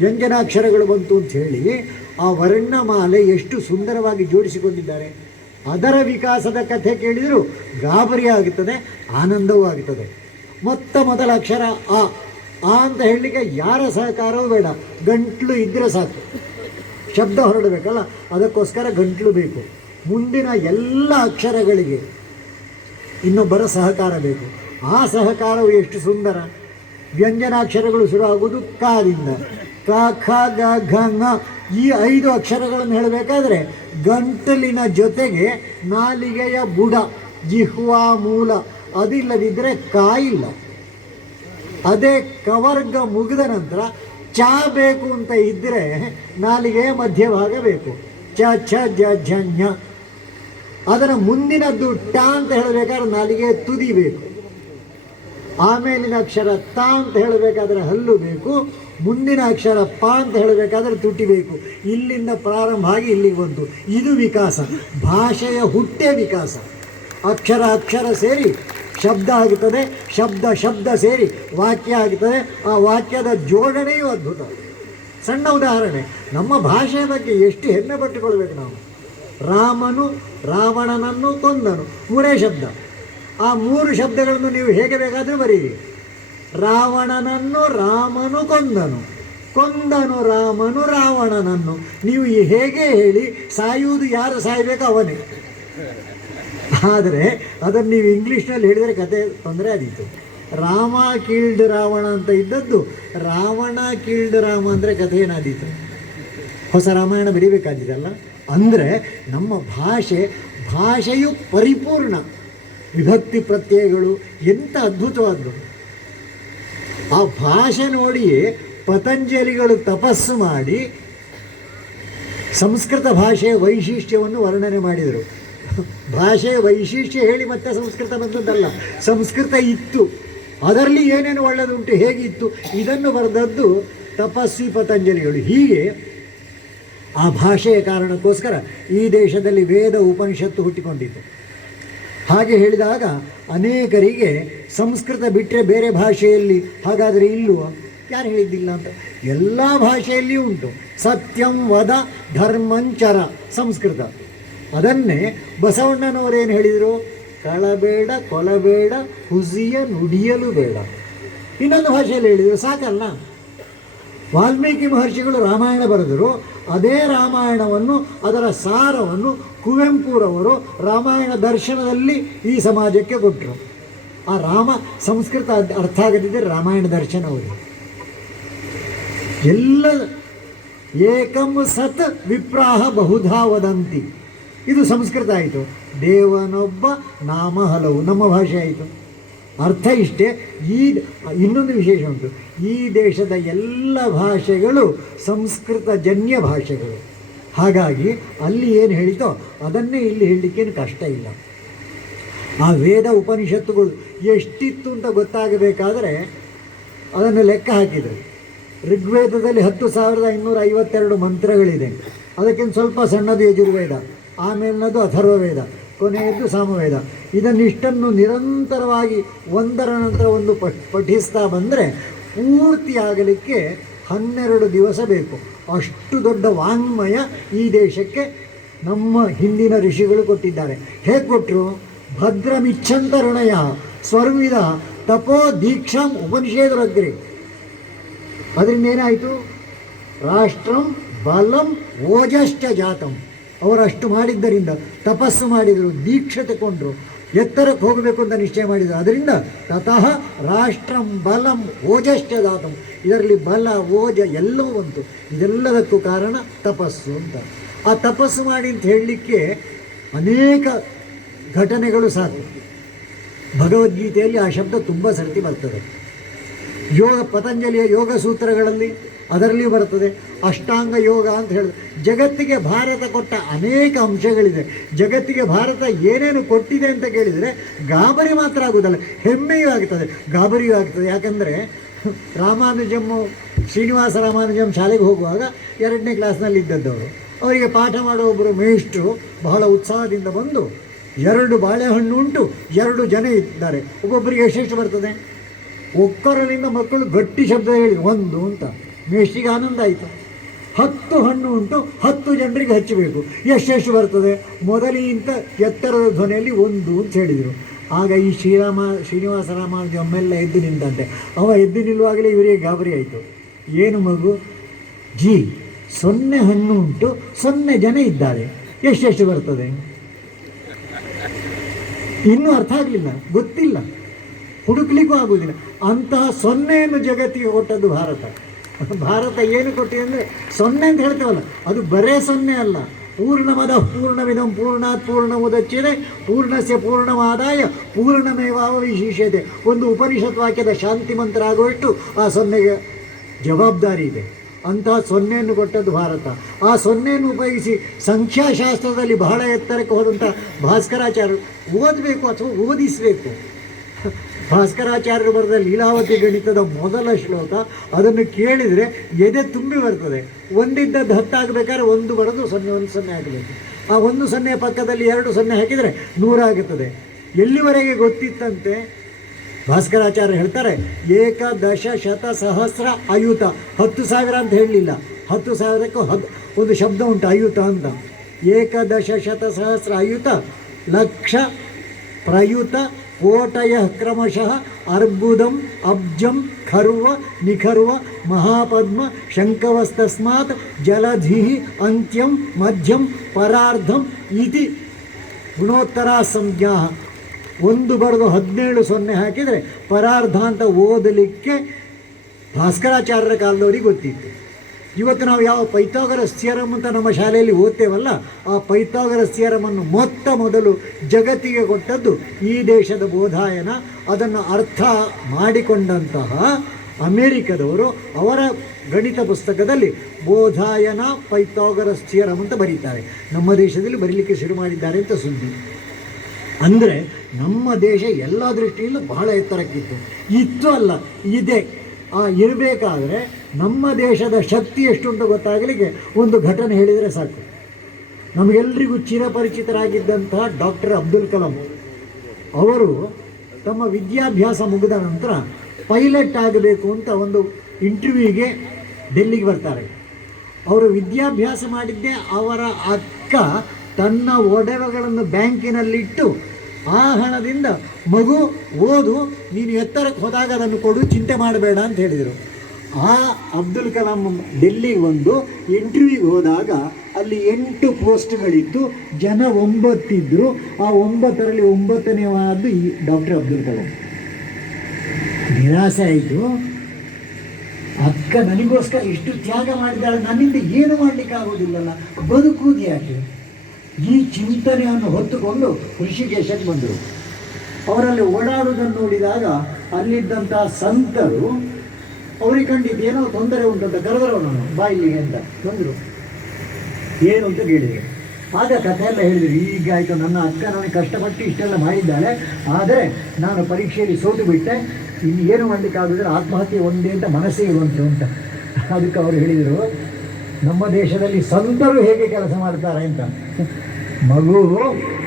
ವ್ಯಂಜನಾಕ್ಷರಗಳು ಬಂತು ಅಂತ ಹೇಳಿ ಆ ವರ್ಣಮಾಲೆ ಎಷ್ಟು ಸುಂದರವಾಗಿ ಜೋಡಿಸಿಕೊಂಡಿದ್ದಾರೆ. ಅದರ ವಿಕಾಸದ ಕಥೆ ಕೇಳಿದರೂ ಗಾಬರಿ ಆಗುತ್ತದೆ, ಆನಂದವೂ ಆಗುತ್ತದೆ. ಮೊದಲ ಅಕ್ಷರ ಆ ಅಂತ ಹೇಳಲಿಕ್ಕೆ ಯಾರ ಸಹಕಾರವೂ ಬೇಡ, ಗಂಟ್ಲು ಇದ್ದರೆ ಸಾಕು. ಶಬ್ದ ಹೊರಡಬೇಕಲ್ಲ, ಅದಕ್ಕೋಸ್ಕರ ಗಂಟ್ಲು ಬೇಕು. ಮುಂದಿನ ಎಲ್ಲ ಅಕ್ಷರಗಳಿಗೆ ಇನ್ನೊಬ್ಬರ ಸಹಕಾರ ಬೇಕು. ಆ ಸಹಕಾರವು ಎಷ್ಟು ಸುಂದರ. ವ್ಯಂಜನಾಕ್ಷರಗಳು ಶುರುವಾಗುವುದು ಕಾದಿಂದ. ಕ ಖ ಗ ಘ ङ ಈ 5 ಅಕ್ಷರಗಳನ್ನು ಹೇಳಬೇಕಾದ್ರೆ ಗಂಟಲಿನ ಜೊತೆಗೆ ನಾಲಿಗೆಯ ಬುಡ, ಜಿಹ್ವಾ ಮೂಲ ಅದಿಲ್ಲದಿದ್ದರೆ ಕಾಯಿಲ್ಲ. ಅದೇ ಕವರ್ಗ ಮುಗಿದ ನಂತರ ಚ ಬೇಕು ಅಂತ ಇದ್ದರೆ ನಾಲಿಗೆಯ ಮಧ್ಯಭಾಗ ಬೇಕು. ಚ ಛ ಜ ಝ ಞ. ಅದರ ಮುಂದಿನದ್ದು ಟ ಅಂತ ಹೇಳಬೇಕಾದ್ರೆ ನಾಲಿಗೆ ತುದಿ ಬೇಕು. ಆಮೇಲಿನ ಅಕ್ಷರ ತ ಅಂತ ಹೇಳಬೇಕಾದ್ರೆ ಹಲ್ಲು ಬೇಕು. ಮುಂದಿನ ಅಕ್ಷರ ಪ ಅಂತ ಹೇಳಬೇಕಾದ್ರೆ ತುಟಿ ಬೇಕು. ಇಲ್ಲಿಂದ ಪ್ರಾರಂಭ ಆಗಿ ಇಲ್ಲಿಗೆ ಬಂತು. ಇದು ವಿಕಾಸ. ಭಾಷೆಯ ಹುಟ್ಟೇ ವಿಕಾಸ. ಅಕ್ಷರ ಸೇರಿ ಶಬ್ದ ಆಗುತ್ತದೆ, ಶಬ್ದ ಸೇರಿ ವಾಕ್ಯ ಆಗುತ್ತದೆ. ಆ ವಾಕ್ಯದ ಜೋಡಣೆಯೂ ಅದ್ಭುತ. ಸಣ್ಣ ಉದಾಹರಣೆ, ನಮ್ಮ ಭಾಷೆಯ ಬಗ್ಗೆ ಎಷ್ಟು ಹೆಮ್ಮೆ ಪಟ್ಟುಕೊಳ್ಬೇಕು ನಾವು. ರಾಮನು ರಾವಣನನ್ನು ಕೊಂದನು, 3 ಶಬ್ದ. ಆ 3 ಶಬ್ದಗಳನ್ನು ನೀವು ಹೇಗೆ ಬೇಕಾದರೂ ಬರೀರಿ. ರಾವಣನನ್ನು ರಾಮನು ಕೊಂದನು ರಾಮನು ರಾವಣನನ್ನು. ನೀವು ಹೇಗೆ ಹೇಳಿ, ಸಾಯುವುದು ಯಾರು ಸಾಯಬೇಕು ಅವನೇ. ಆದರೆ ಅದನ್ನು ನೀವು ಇಂಗ್ಲೀಷ್ನಲ್ಲಿ ಹೇಳಿದರೆ ಕತೆ ತೊಂದರೆ ಆದೀತು. ರಾಮ ಕೀಲ್ಡ್ ರಾವಣ ಅಂತ ಇದ್ದದ್ದು ರಾವಣ ಕೀಲ್ಡ್ ರಾಮ ಅಂದರೆ ಕಥೆ ಏನಾದೀತು. ಹೊಸ ರಾಮಾಯಣ ಬರೀಬೇಕಾದಿದಲ್ಲ. ಅಂದರೆ ನಮ್ಮ ಭಾಷೆಯು ಪರಿಪೂರ್ಣ. ವಿಭಕ್ತಿ ಪ್ರತ್ಯಯಗಳು ಎಂಥ ಅದ್ಭುತವಾದ್ದು. ಆ ಭಾಷೆ ನೋಡಿಯೇ ಪತಂಜಲಿಗಳು ತಪಸ್ಸು ಮಾಡಿ ಸಂಸ್ಕೃತ ಭಾಷೆಯ ವೈಶಿಷ್ಟ್ಯವನ್ನು ವರ್ಣನೆ ಮಾಡಿದರು. ಭಾಷೆಯ ವೈಶಿಷ್ಟ್ಯ ಹೇಳಿ ಮತ್ತೆ ಸಂಸ್ಕೃತ ಬಂದದ್ದಲ್ಲ. ಸಂಸ್ಕೃತ ಇತ್ತು, ಅದರಲ್ಲಿ ಏನೇನು ಒಳ್ಳೆಯದುಂಟು, ಹೇಗಿತ್ತು, ಇದನ್ನು ಬರೆದದ್ದು ತಪಸ್ವಿ ಪತಂಜಲಿಗಳು. ಹೀಗೆ ಆ ಭಾಷೆಯ ಕಾರಣಕ್ಕೋಸ್ಕರ ಈ ದೇಶದಲ್ಲಿ ವೇದ ಉಪನಿಷತ್ತು ಹುಟ್ಟಿಕೊಂಡಿತು. ಹಾಗೆ ಹೇಳಿದಾಗ ಅನೇಕರಿಗೆ ಸಂಸ್ಕೃತ ಬಿಟ್ಟರೆ ಬೇರೆ ಭಾಷೆಯಲ್ಲಿ ಹಾಗಾದರೆ ಇಲ್ಲವೋ? ಯಾರು ಹೇಳಿದ್ದಿಲ್ಲ ಅಂತ? ಎಲ್ಲ ಭಾಷೆಯಲ್ಲಿಯೂ ಉಂಟು. ಸತ್ಯಂ ವದ ಧರ್ಮಂಚರ ಸಂಸ್ಕೃತ. ಅದನ್ನೇ ಬಸವಣ್ಣನವರೇನು ಹೇಳಿದರು? ಕಳಬೇಡ, ಕೊಲಬೇಡ, ಹುಸಿಯ ನುಡಿಯಲು ಬೇಡ. ಇನ್ನೊಂದು ಭಾಷೆಯಲ್ಲಿ ಹೇಳಿದರು, ಸಾಕಲ್ಲ. ವಾಲ್ಮೀಕಿ ಮಹರ್ಷಿಗಳು ರಾಮಾಯಣ ಬರೆದರು. ಅದೇ ರಾಮಾಯಣವನ್ನು, ಅದರ ಸಾರವನ್ನು ಕುವೆಂಪುರವರು ರಾಮಾಯಣ ದರ್ಶನದಲ್ಲಿ ಈ ಸಮಾಜಕ್ಕೆ ಕೊಟ್ಟರು. ಆ ರಾಮ ಸಂಸ್ಕೃತ ಅರ್ಥ ಆಗದಿದ್ದರೆ ರಾಮಾಯಣ ದರ್ಶನ ಅವರಿಗೆ ಎಲ್ಲ. ಏಕಂ ಸತ್ ವಿಪ್ರಾಹ ಬಹುಧಾ ವದಂತಿ, ಇದು ಸಂಸ್ಕೃತ ಆಯಿತು. ದೇವನೊಬ್ಬ ನಾಮ ಹಲವು ನಮ್ಮ ಭಾಷೆ ಆಯಿತು. ಅರ್ಥ ಇಷ್ಟೇ. ಇನ್ನೊಂದು ವಿಶೇಷ ಉಂಟು, ಈ ದೇಶದ ಎಲ್ಲ ಭಾಷೆಗಳು ಸಂಸ್ಕೃತ ಜನ್ಯ ಭಾಷೆಗಳು. ಹಾಗಾಗಿ ಅಲ್ಲಿ ಏನು ಹೇಳಿತೋ ಅದನ್ನೇ ಇಲ್ಲಿ ಹೇಳಲಿಕ್ಕೇನು ಕಷ್ಟ ಇಲ್ಲ. ಆ ವೇದ ಉಪನಿಷತ್ತುಗಳು ಎಷ್ಟಿತ್ತು ಅಂತ ಗೊತ್ತಾಗಬೇಕಾದರೆ ಅದನ್ನು ಲೆಕ್ಕ ಹಾಕಿದರು. ಋಗ್ವೇದದಲ್ಲಿ 10,552 ಮಂತ್ರಗಳಿದೆ. ಅದಕ್ಕಿಂತ ಸ್ವಲ್ಪ ಸಣ್ಣದು ಯಜುರ್ವೇದ, ಆಮೇಲಿನದು ಅಥರ್ವವೇದ, ಕೊನೆಯದ್ದು ಸಾಮವೇದ. ಇದನ್ನಿಷ್ಟನ್ನು ನಿರಂತರವಾಗಿ ಒಂದರ ನಂತರ ಒಂದು ಪಠಿಸ್ತಾ ಬಂದರೆ ಪೂರ್ತಿ ಆಗಲಿಕ್ಕೆ 12 ದಿವಸ ಬೇಕು. ಅಷ್ಟು ದೊಡ್ಡ ವಾಂಗ್ಮಯ ಈ ದೇಶಕ್ಕೆ ನಮ್ಮ ಹಿಂದಿನ ಋಷಿಗಳು ಕೊಟ್ಟಿದ್ದಾರೆ. ಹೇಗೆ ಕೊಟ್ಟರು? ಭದ್ರಮಿಚ್ಛಂತ ಋಣಯ ಸ್ವರ್ವಿದ ತಪೋ ದೀಕ್ಷಾಂ ಉಪನಿಷೇಧರಗ್ರಿ. ಅದರಿಂದ ಏನಾಯಿತು? ರಾಷ್ಟ್ರಂ ಬಲಂ ಓಜಶ್ಚ ಜಾತಂ. ಅವರಷ್ಟು ಮಾಡಿದ್ದರಿಂದ ತಪಸ್ಸು ಮಾಡಿದರು, ದೀಕ್ಷೆ ತಗೊಂಡ್ರು, ಎತ್ತರಕ್ಕೆ ಹೋಗಬೇಕು ಅಂತ ನಿಶ್ಚಯ ಮಾಡಿದರು. ಅದರಿಂದ ತತಃ ರಾಷ್ಟ್ರಂ ಬಲಂ ಓಜಶ್ಚ ಜಾತಂ. ಇದರಲ್ಲಿ ಬಲ ಓಜ ಎಲ್ಲವೂ ಬಂತು. ಇದೆಲ್ಲದಕ್ಕೂ ಕಾರಣ ತಪಸ್ಸು ಅಂತ. ಆ ತಪಸ್ಸು ಮಾಡಿ ಅಂತ ಹೇಳಲಿಕ್ಕೆ ಅನೇಕ ಘಟನೆಗಳು ಸಾಕು. ಭಗವದ್ಗೀತೆಯಲ್ಲಿ ಆ ಶಬ್ದ ತುಂಬ ಸರ್ತಿ ಬರ್ತದೆ. ಪತಂಜಲಿಯ ಯೋಗ ಸೂತ್ರಗಳಲ್ಲಿ ಅದರಲ್ಲಿ ಬರ್ತದೆ. ಅಷ್ಟಾಂಗ ಯೋಗ ಅಂತ ಹೇಳಿದ್ರು. ಜಗತ್ತಿಗೆ ಭಾರತ ಕೊಟ್ಟ ಅನೇಕ ಅಂಶಗಳಿದೆ. ಜಗತ್ತಿಗೆ ಭಾರತ ಏನೇನು ಕೊಟ್ಟಿದೆ ಅಂತ ಕೇಳಿದರೆ ಗಾಬರಿ ಮಾತ್ರ ಆಗುವುದಲ್ಲ, ಹೆಮ್ಮೆಯೂ ಆಗ್ತದೆ, ಗಾಬರಿಯೂ ಆಗ್ತದೆ. ಯಾಕಂದರೆ ಶ್ರೀನಿವಾಸ ರಾಮಾನುಜಂ ಶಾಲೆಗೆ ಹೋಗುವಾಗ 2ನೇ ಕ್ಲಾಸ್ನಲ್ಲಿ ಇದ್ದದ್ದವರು. ಅವರಿಗೆ ಪಾಠ ಮಾಡೋ ಒಬ್ಬರು ಮೇಷ್ಟ್ರು ಬಹಳ ಉತ್ಸಾಹದಿಂದ ಬಂದು, 2 ಬಾಳೆಹಣ್ಣು ಉಂಟು, 2 ಜನ ಇದ್ದಾರೆ, ಒಬ್ಬೊಬ್ಬರಿಗೆ ಎಷ್ಟೆಷ್ಟು ಬರ್ತದೆ? ಒಕ್ಕರಲಿಂದ ಮಕ್ಕಳು ಗಟ್ಟಿ ಶಬ್ದ ಹೇಳಿ 1 ಅಂತ. ಮೇಷ್ಟಿಗೆ ಆನಂದ ಆಯಿತು. 10 ಹಣ್ಣು ಉಂಟು, 10 ಜನರಿಗೆ ಹಚ್ಚಬೇಕು, ಎಷ್ಟೆಷ್ಟು ಬರ್ತದೆ? ಮೊದಲಿಗಿಂತ ಎತ್ತರದ ಧ್ವನಿಯಲ್ಲಿ 1 ಅಂತ ಹೇಳಿದರು. ಆಗ ಈ ಶ್ರೀನಿವಾಸ ರಾಮಾನುಜ ಒಮ್ಮೆಲ್ಲ ಎದ್ದು ನಿಂತಂತೆ. ಅವ ಎದ್ದು ನಿಲ್ಲುವಾಗಲೇ ಇವರಿಗೆ ಗಾಬರಿ ಆಯಿತು. ಏನು ಮಗು? 0 ಹಣ್ಣು ಉಂಟು, 0 ಜನ ಇದ್ದಾರೆ, ಎಷ್ಟೆಷ್ಟು ಬರ್ತದೆ? ಇನ್ನೂ ಅರ್ಥ ಆಗಲಿಲ್ಲ, ಗೊತ್ತಿಲ್ಲ, ಹುಡುಕ್ಲಿಕ್ಕೂ ಆಗುವುದಿಲ್ಲ. ಅಂತಹ 0ಯನ್ನು ಜಗತ್ತಿಗೆ ಕೊಟ್ಟದ್ದು ಭಾರತ. ಭಾರತ ಏನು ಕೊಟ್ಟಿದೆ ಅಂದರೆ 0 ಅಂತ ಹೇಳ್ತೇವಲ್ಲ, ಅದು ಬರೇ 0 ಅಲ್ಲ. ಪೂರ್ಣಮದ ಪೂರ್ಣವಿದಂ ಪೂರ್ಣಾತ್ ಪೂರ್ಣಮುದಚ್ಯತೆ ಪೂರ್ಣಸ್ಯ ಪೂರ್ಣಮಾದಾಯ ಪೂರ್ಣಮೇವಾವಶಿಷ್ಯತೆ. ಒಂದು ಉಪನಿಷತ್ ವಾಕ್ಯದ ಶಾಂತಿ ಮಂತ್ರ ಆಗುವಷ್ಟು ಆ 0ಗೆ ಜವಾಬ್ದಾರಿ ಇದೆ. ಅಂತಹ 0ಯನ್ನು ಕೊಟ್ಟದ್ದು ಭಾರತ. ಆ 0ಯನ್ನು ಉಪಯೋಗಿಸಿ ಸಂಖ್ಯಾಶಾಸ್ತ್ರದಲ್ಲಿ ಬಹಳ ಎತ್ತರಕ್ಕೆ ಹೋದಂಥ ಭಾಸ್ಕರಾಚಾರ್ಯರು ಓದಬೇಕು ಅಥವಾ ಓದಿಸಬೇಕು. ಭಾಸ್ಕರಾಚಾರ್ಯರು ಬರೆದ ಲೀಲಾವತಿ ಗಣಿತದ ಮೊದಲ ಶ್ಲೋಕ, ಅದನ್ನು ಕೇಳಿದರೆ ಎದೆ ತುಂಬಿ ಬರ್ತದೆ. ಒಂದಿದ್ದದ್ದು 10 ಆಗಬೇಕಾದ್ರೆ 1 ಬರೋದು 0 1 0 ಆಗಬೇಕು. ಆ 1 0 ಪಕ್ಕದಲ್ಲಿ 2 0 ಹಾಕಿದರೆ 100 ಆಗುತ್ತದೆ. ಎಲ್ಲಿವರೆಗೆ ಗೊತ್ತಿತ್ತಂತೆ? ಭಾಸ್ಕರಾಚಾರ್ಯ ಹೇಳ್ತಾರೆ, 11,000,000 ಅಯುತ. 10,000 ಅಂತ ಹೇಳಲಿಲ್ಲ, 10,000ಕ್ಕೂ ಒಂದು ಶಬ್ದ ಉಂಟು ಅಯುತ ಅಂತ. 11,000,000 ಅಯುತ ಲಕ್ಷ ಪ್ರಯುತ ಕೋಟಯ ಕ್ರಮಶಃ ಅರ್ಬುದಂ ಅಬ್ಜಂ ಖರ್ವ ನಿಖರ್ವ ಮಹಾಪದ್ಮ ಶಂಕವಸ್ತಸ್ಮಾತ್ ಜಲಧಿ ಅಂತ್ಯಂ ಮಧ್ಯಂ ಪರಾರ್ಧಂ ಇತಿ ಗುಣೋತ್ತರ ಸಂಜ್ಞಾ. 1 ಬರೆದು 17 0 ಹಾಕಿದರೆ ಪರಾರ್ಧ ಅಂತ ಓದಲಿಕ್ಕೆ ಭಾಸ್ಕರಾಚಾರ್ಯರ ಕಾಲದವರಿಗೆ ಗೊತ್ತಿತ್ತು. ಇವತ್ತು ನಾವು ಯಾವ ಪೈಥಾಗರಸ್ ಥಿಯರಮ್ ಅಂತ ನಮ್ಮ ಶಾಲೆಯಲ್ಲಿ ಓದ್ತೇವಲ್ಲ, ಆ ಪೈಥಾಗರಸ್ ಥಿಯರಮನ್ನು ಮೊದಲು ಜಗತ್ತಿಗೆ ಕೊಟ್ಟದ್ದು ಈ ದೇಶದ ಬೋಧಾಯನ. ಅದನ್ನು ಅರ್ಥ ಮಾಡಿಕೊಂಡಂತಹ ಅಮೇರಿಕದವರು ಅವರ ಗಣಿತ ಪುಸ್ತಕದಲ್ಲಿ ಬೋಧಾಯನ ಪೈಥಾಗರಸ್ ಥಿಯರಮ್ ಅಂತ ಬರೀತಾರೆ. ನಮ್ಮ ದೇಶದಲ್ಲಿ ಬರೀಲಿಕ್ಕೆ ಶುರು ಮಾಡಿದ್ದಾರೆ ಅಂತ ಸುದ್ದಿ. ಅಂದರೆ ನಮ್ಮ ದೇಶ ಎಲ್ಲ ದೃಷ್ಟಿಯಲ್ಲೂ ಬಹಳ ಎತ್ತರಕ್ಕಿತ್ತು. ಇತ್ತು ಅಲ್ಲ, ಇದೆ. ಇರಬೇಕಾದ್ರೆ ನಮ್ಮ ದೇಶದ ಶಕ್ತಿ ಎಷ್ಟುಂಟು ಗೊತ್ತಾಗಲಿಕ್ಕೆ ಒಂದು ಘಟನೆ ಹೇಳಿದರೆ ಸಾಕು. ನಮಗೆಲ್ಲರಿಗೂ ಚಿರಪರಿಚಿತರಾಗಿದ್ದಂತಹ ಡಾಕ್ಟರ್ ಅಬ್ದುಲ್ ಕಲಾಂ ಅವರು ತಮ್ಮ ವಿದ್ಯಾಭ್ಯಾಸ ಮುಗಿದ ನಂತರ ಪೈಲಟ್ ಆಗಬೇಕು ಅಂತ ಒಂದು ಇಂಟರ್ವ್ಯೂಗೆ ಡೆಲ್ಲಿಗೆ ಬರ್ತಾರೆ. ಅವರು ವಿದ್ಯಾಭ್ಯಾಸ ಮಾಡಿದ್ದೇ ಅವರ ಅಕ್ಕ ತನ್ನ ಒಡವೆಗಳನ್ನು ಬ್ಯಾಂಕಿನಲ್ಲಿಟ್ಟು ಆ ಹಣದಿಂದ ಮಗು ಓದು, ನೀನು ಎತ್ತರಕ್ಕೆ ಹೋದಾಗ ಅದನ್ನು ಕೊಡು, ಚಿಂತೆ ಮಾಡಬೇಡ ಅಂತ ಹೇಳಿದರು. ಆ ಅಬ್ದುಲ್ ಕಲಾಂ ಡೆಲ್ಲಿಗೆ ಒಂದು ಇಂಟರ್ವ್ಯೂಗೆ ಹೋದಾಗ ಅಲ್ಲಿ 8 ಪೋಸ್ಟ್ಗಳಿತ್ತು, ಜನ 9 ಇದ್ದರು. ಆ 9ರಲ್ಲಿ 9ನೇವಾದ್ದು ಈ ಡಾಕ್ಟರ್ ಅಬ್ದುಲ್ ಕಲಾಂ. ನಿರಾಸೆ ಆಯಿತು. ಅಕ್ಕ ನನಗೋಸ್ಕರ ಇಷ್ಟು ತ್ಯಾಗ ಮಾಡಿದ್ದಾಳೆ, ನನ್ನಿಂದ ಏನು ಮಾಡಲಿಕ್ಕಾಗೋದಿಲ್ಲಲ್ಲ, ಬದುಕುವುದು ಯಾಕೆ? ಈ ಚಿಂತನೆಯನ್ನು ಹೊತ್ತುಕೊಂಡು ಋಷಿಕೇಶಕ್ಕೆ ಬಂದರು. ಅವರಲ್ಲಿ ಓಡಾಡುವುದನ್ನು ನೋಡಿದಾಗ ಅಲ್ಲಿದ್ದಂಥ ಸಂತರು ಅವ್ರಿಗೆ ಕಂಡಿದ್ದು ಏನೋ ತೊಂದರೆ ಉಂಟಂತ ಕರೆದರು. ನಾನು ಬಾ ಇಲ್ಲಿಗೆ ಅಂತ ಬಂದರು. ಏನು ಅಂತ ಕೇಳಿದೆ. ಆಗ ಕಥೆಯೆಲ್ಲ ಹೇಳಿದರು. ಹೀಗಾಯಿತು, ನನ್ನ ಅಕ್ಕ ನನಗೆ ಕಷ್ಟಪಟ್ಟು ಇಷ್ಟೆಲ್ಲ ಮಾಡಿದ್ದಾಳೆ, ಆದರೆ ನಾನು ಪರೀಕ್ಷೆಯಲ್ಲಿ ಸೋತು ಬಿಟ್ಟೆ, ಇನ್ನು ಏನು ಮಾಡಲಿಕ್ಕಾಗಿದ್ರೆ ಆತ್ಮಹತ್ಯೆ ಒಂದೇ ಅಂತ ಮನಸ್ಸೇ ಇರುವಂತೆ ಅಂತ. ಅದಕ್ಕೆ ಅವರು ಹೇಳಿದರು, ನಮ್ಮ ದೇಶದಲ್ಲಿ ಸಂತರು ಹೇಗೆ ಕೆಲಸ ಮಾಡ್ತಾರೆ ಅಂತ. ಮಗು,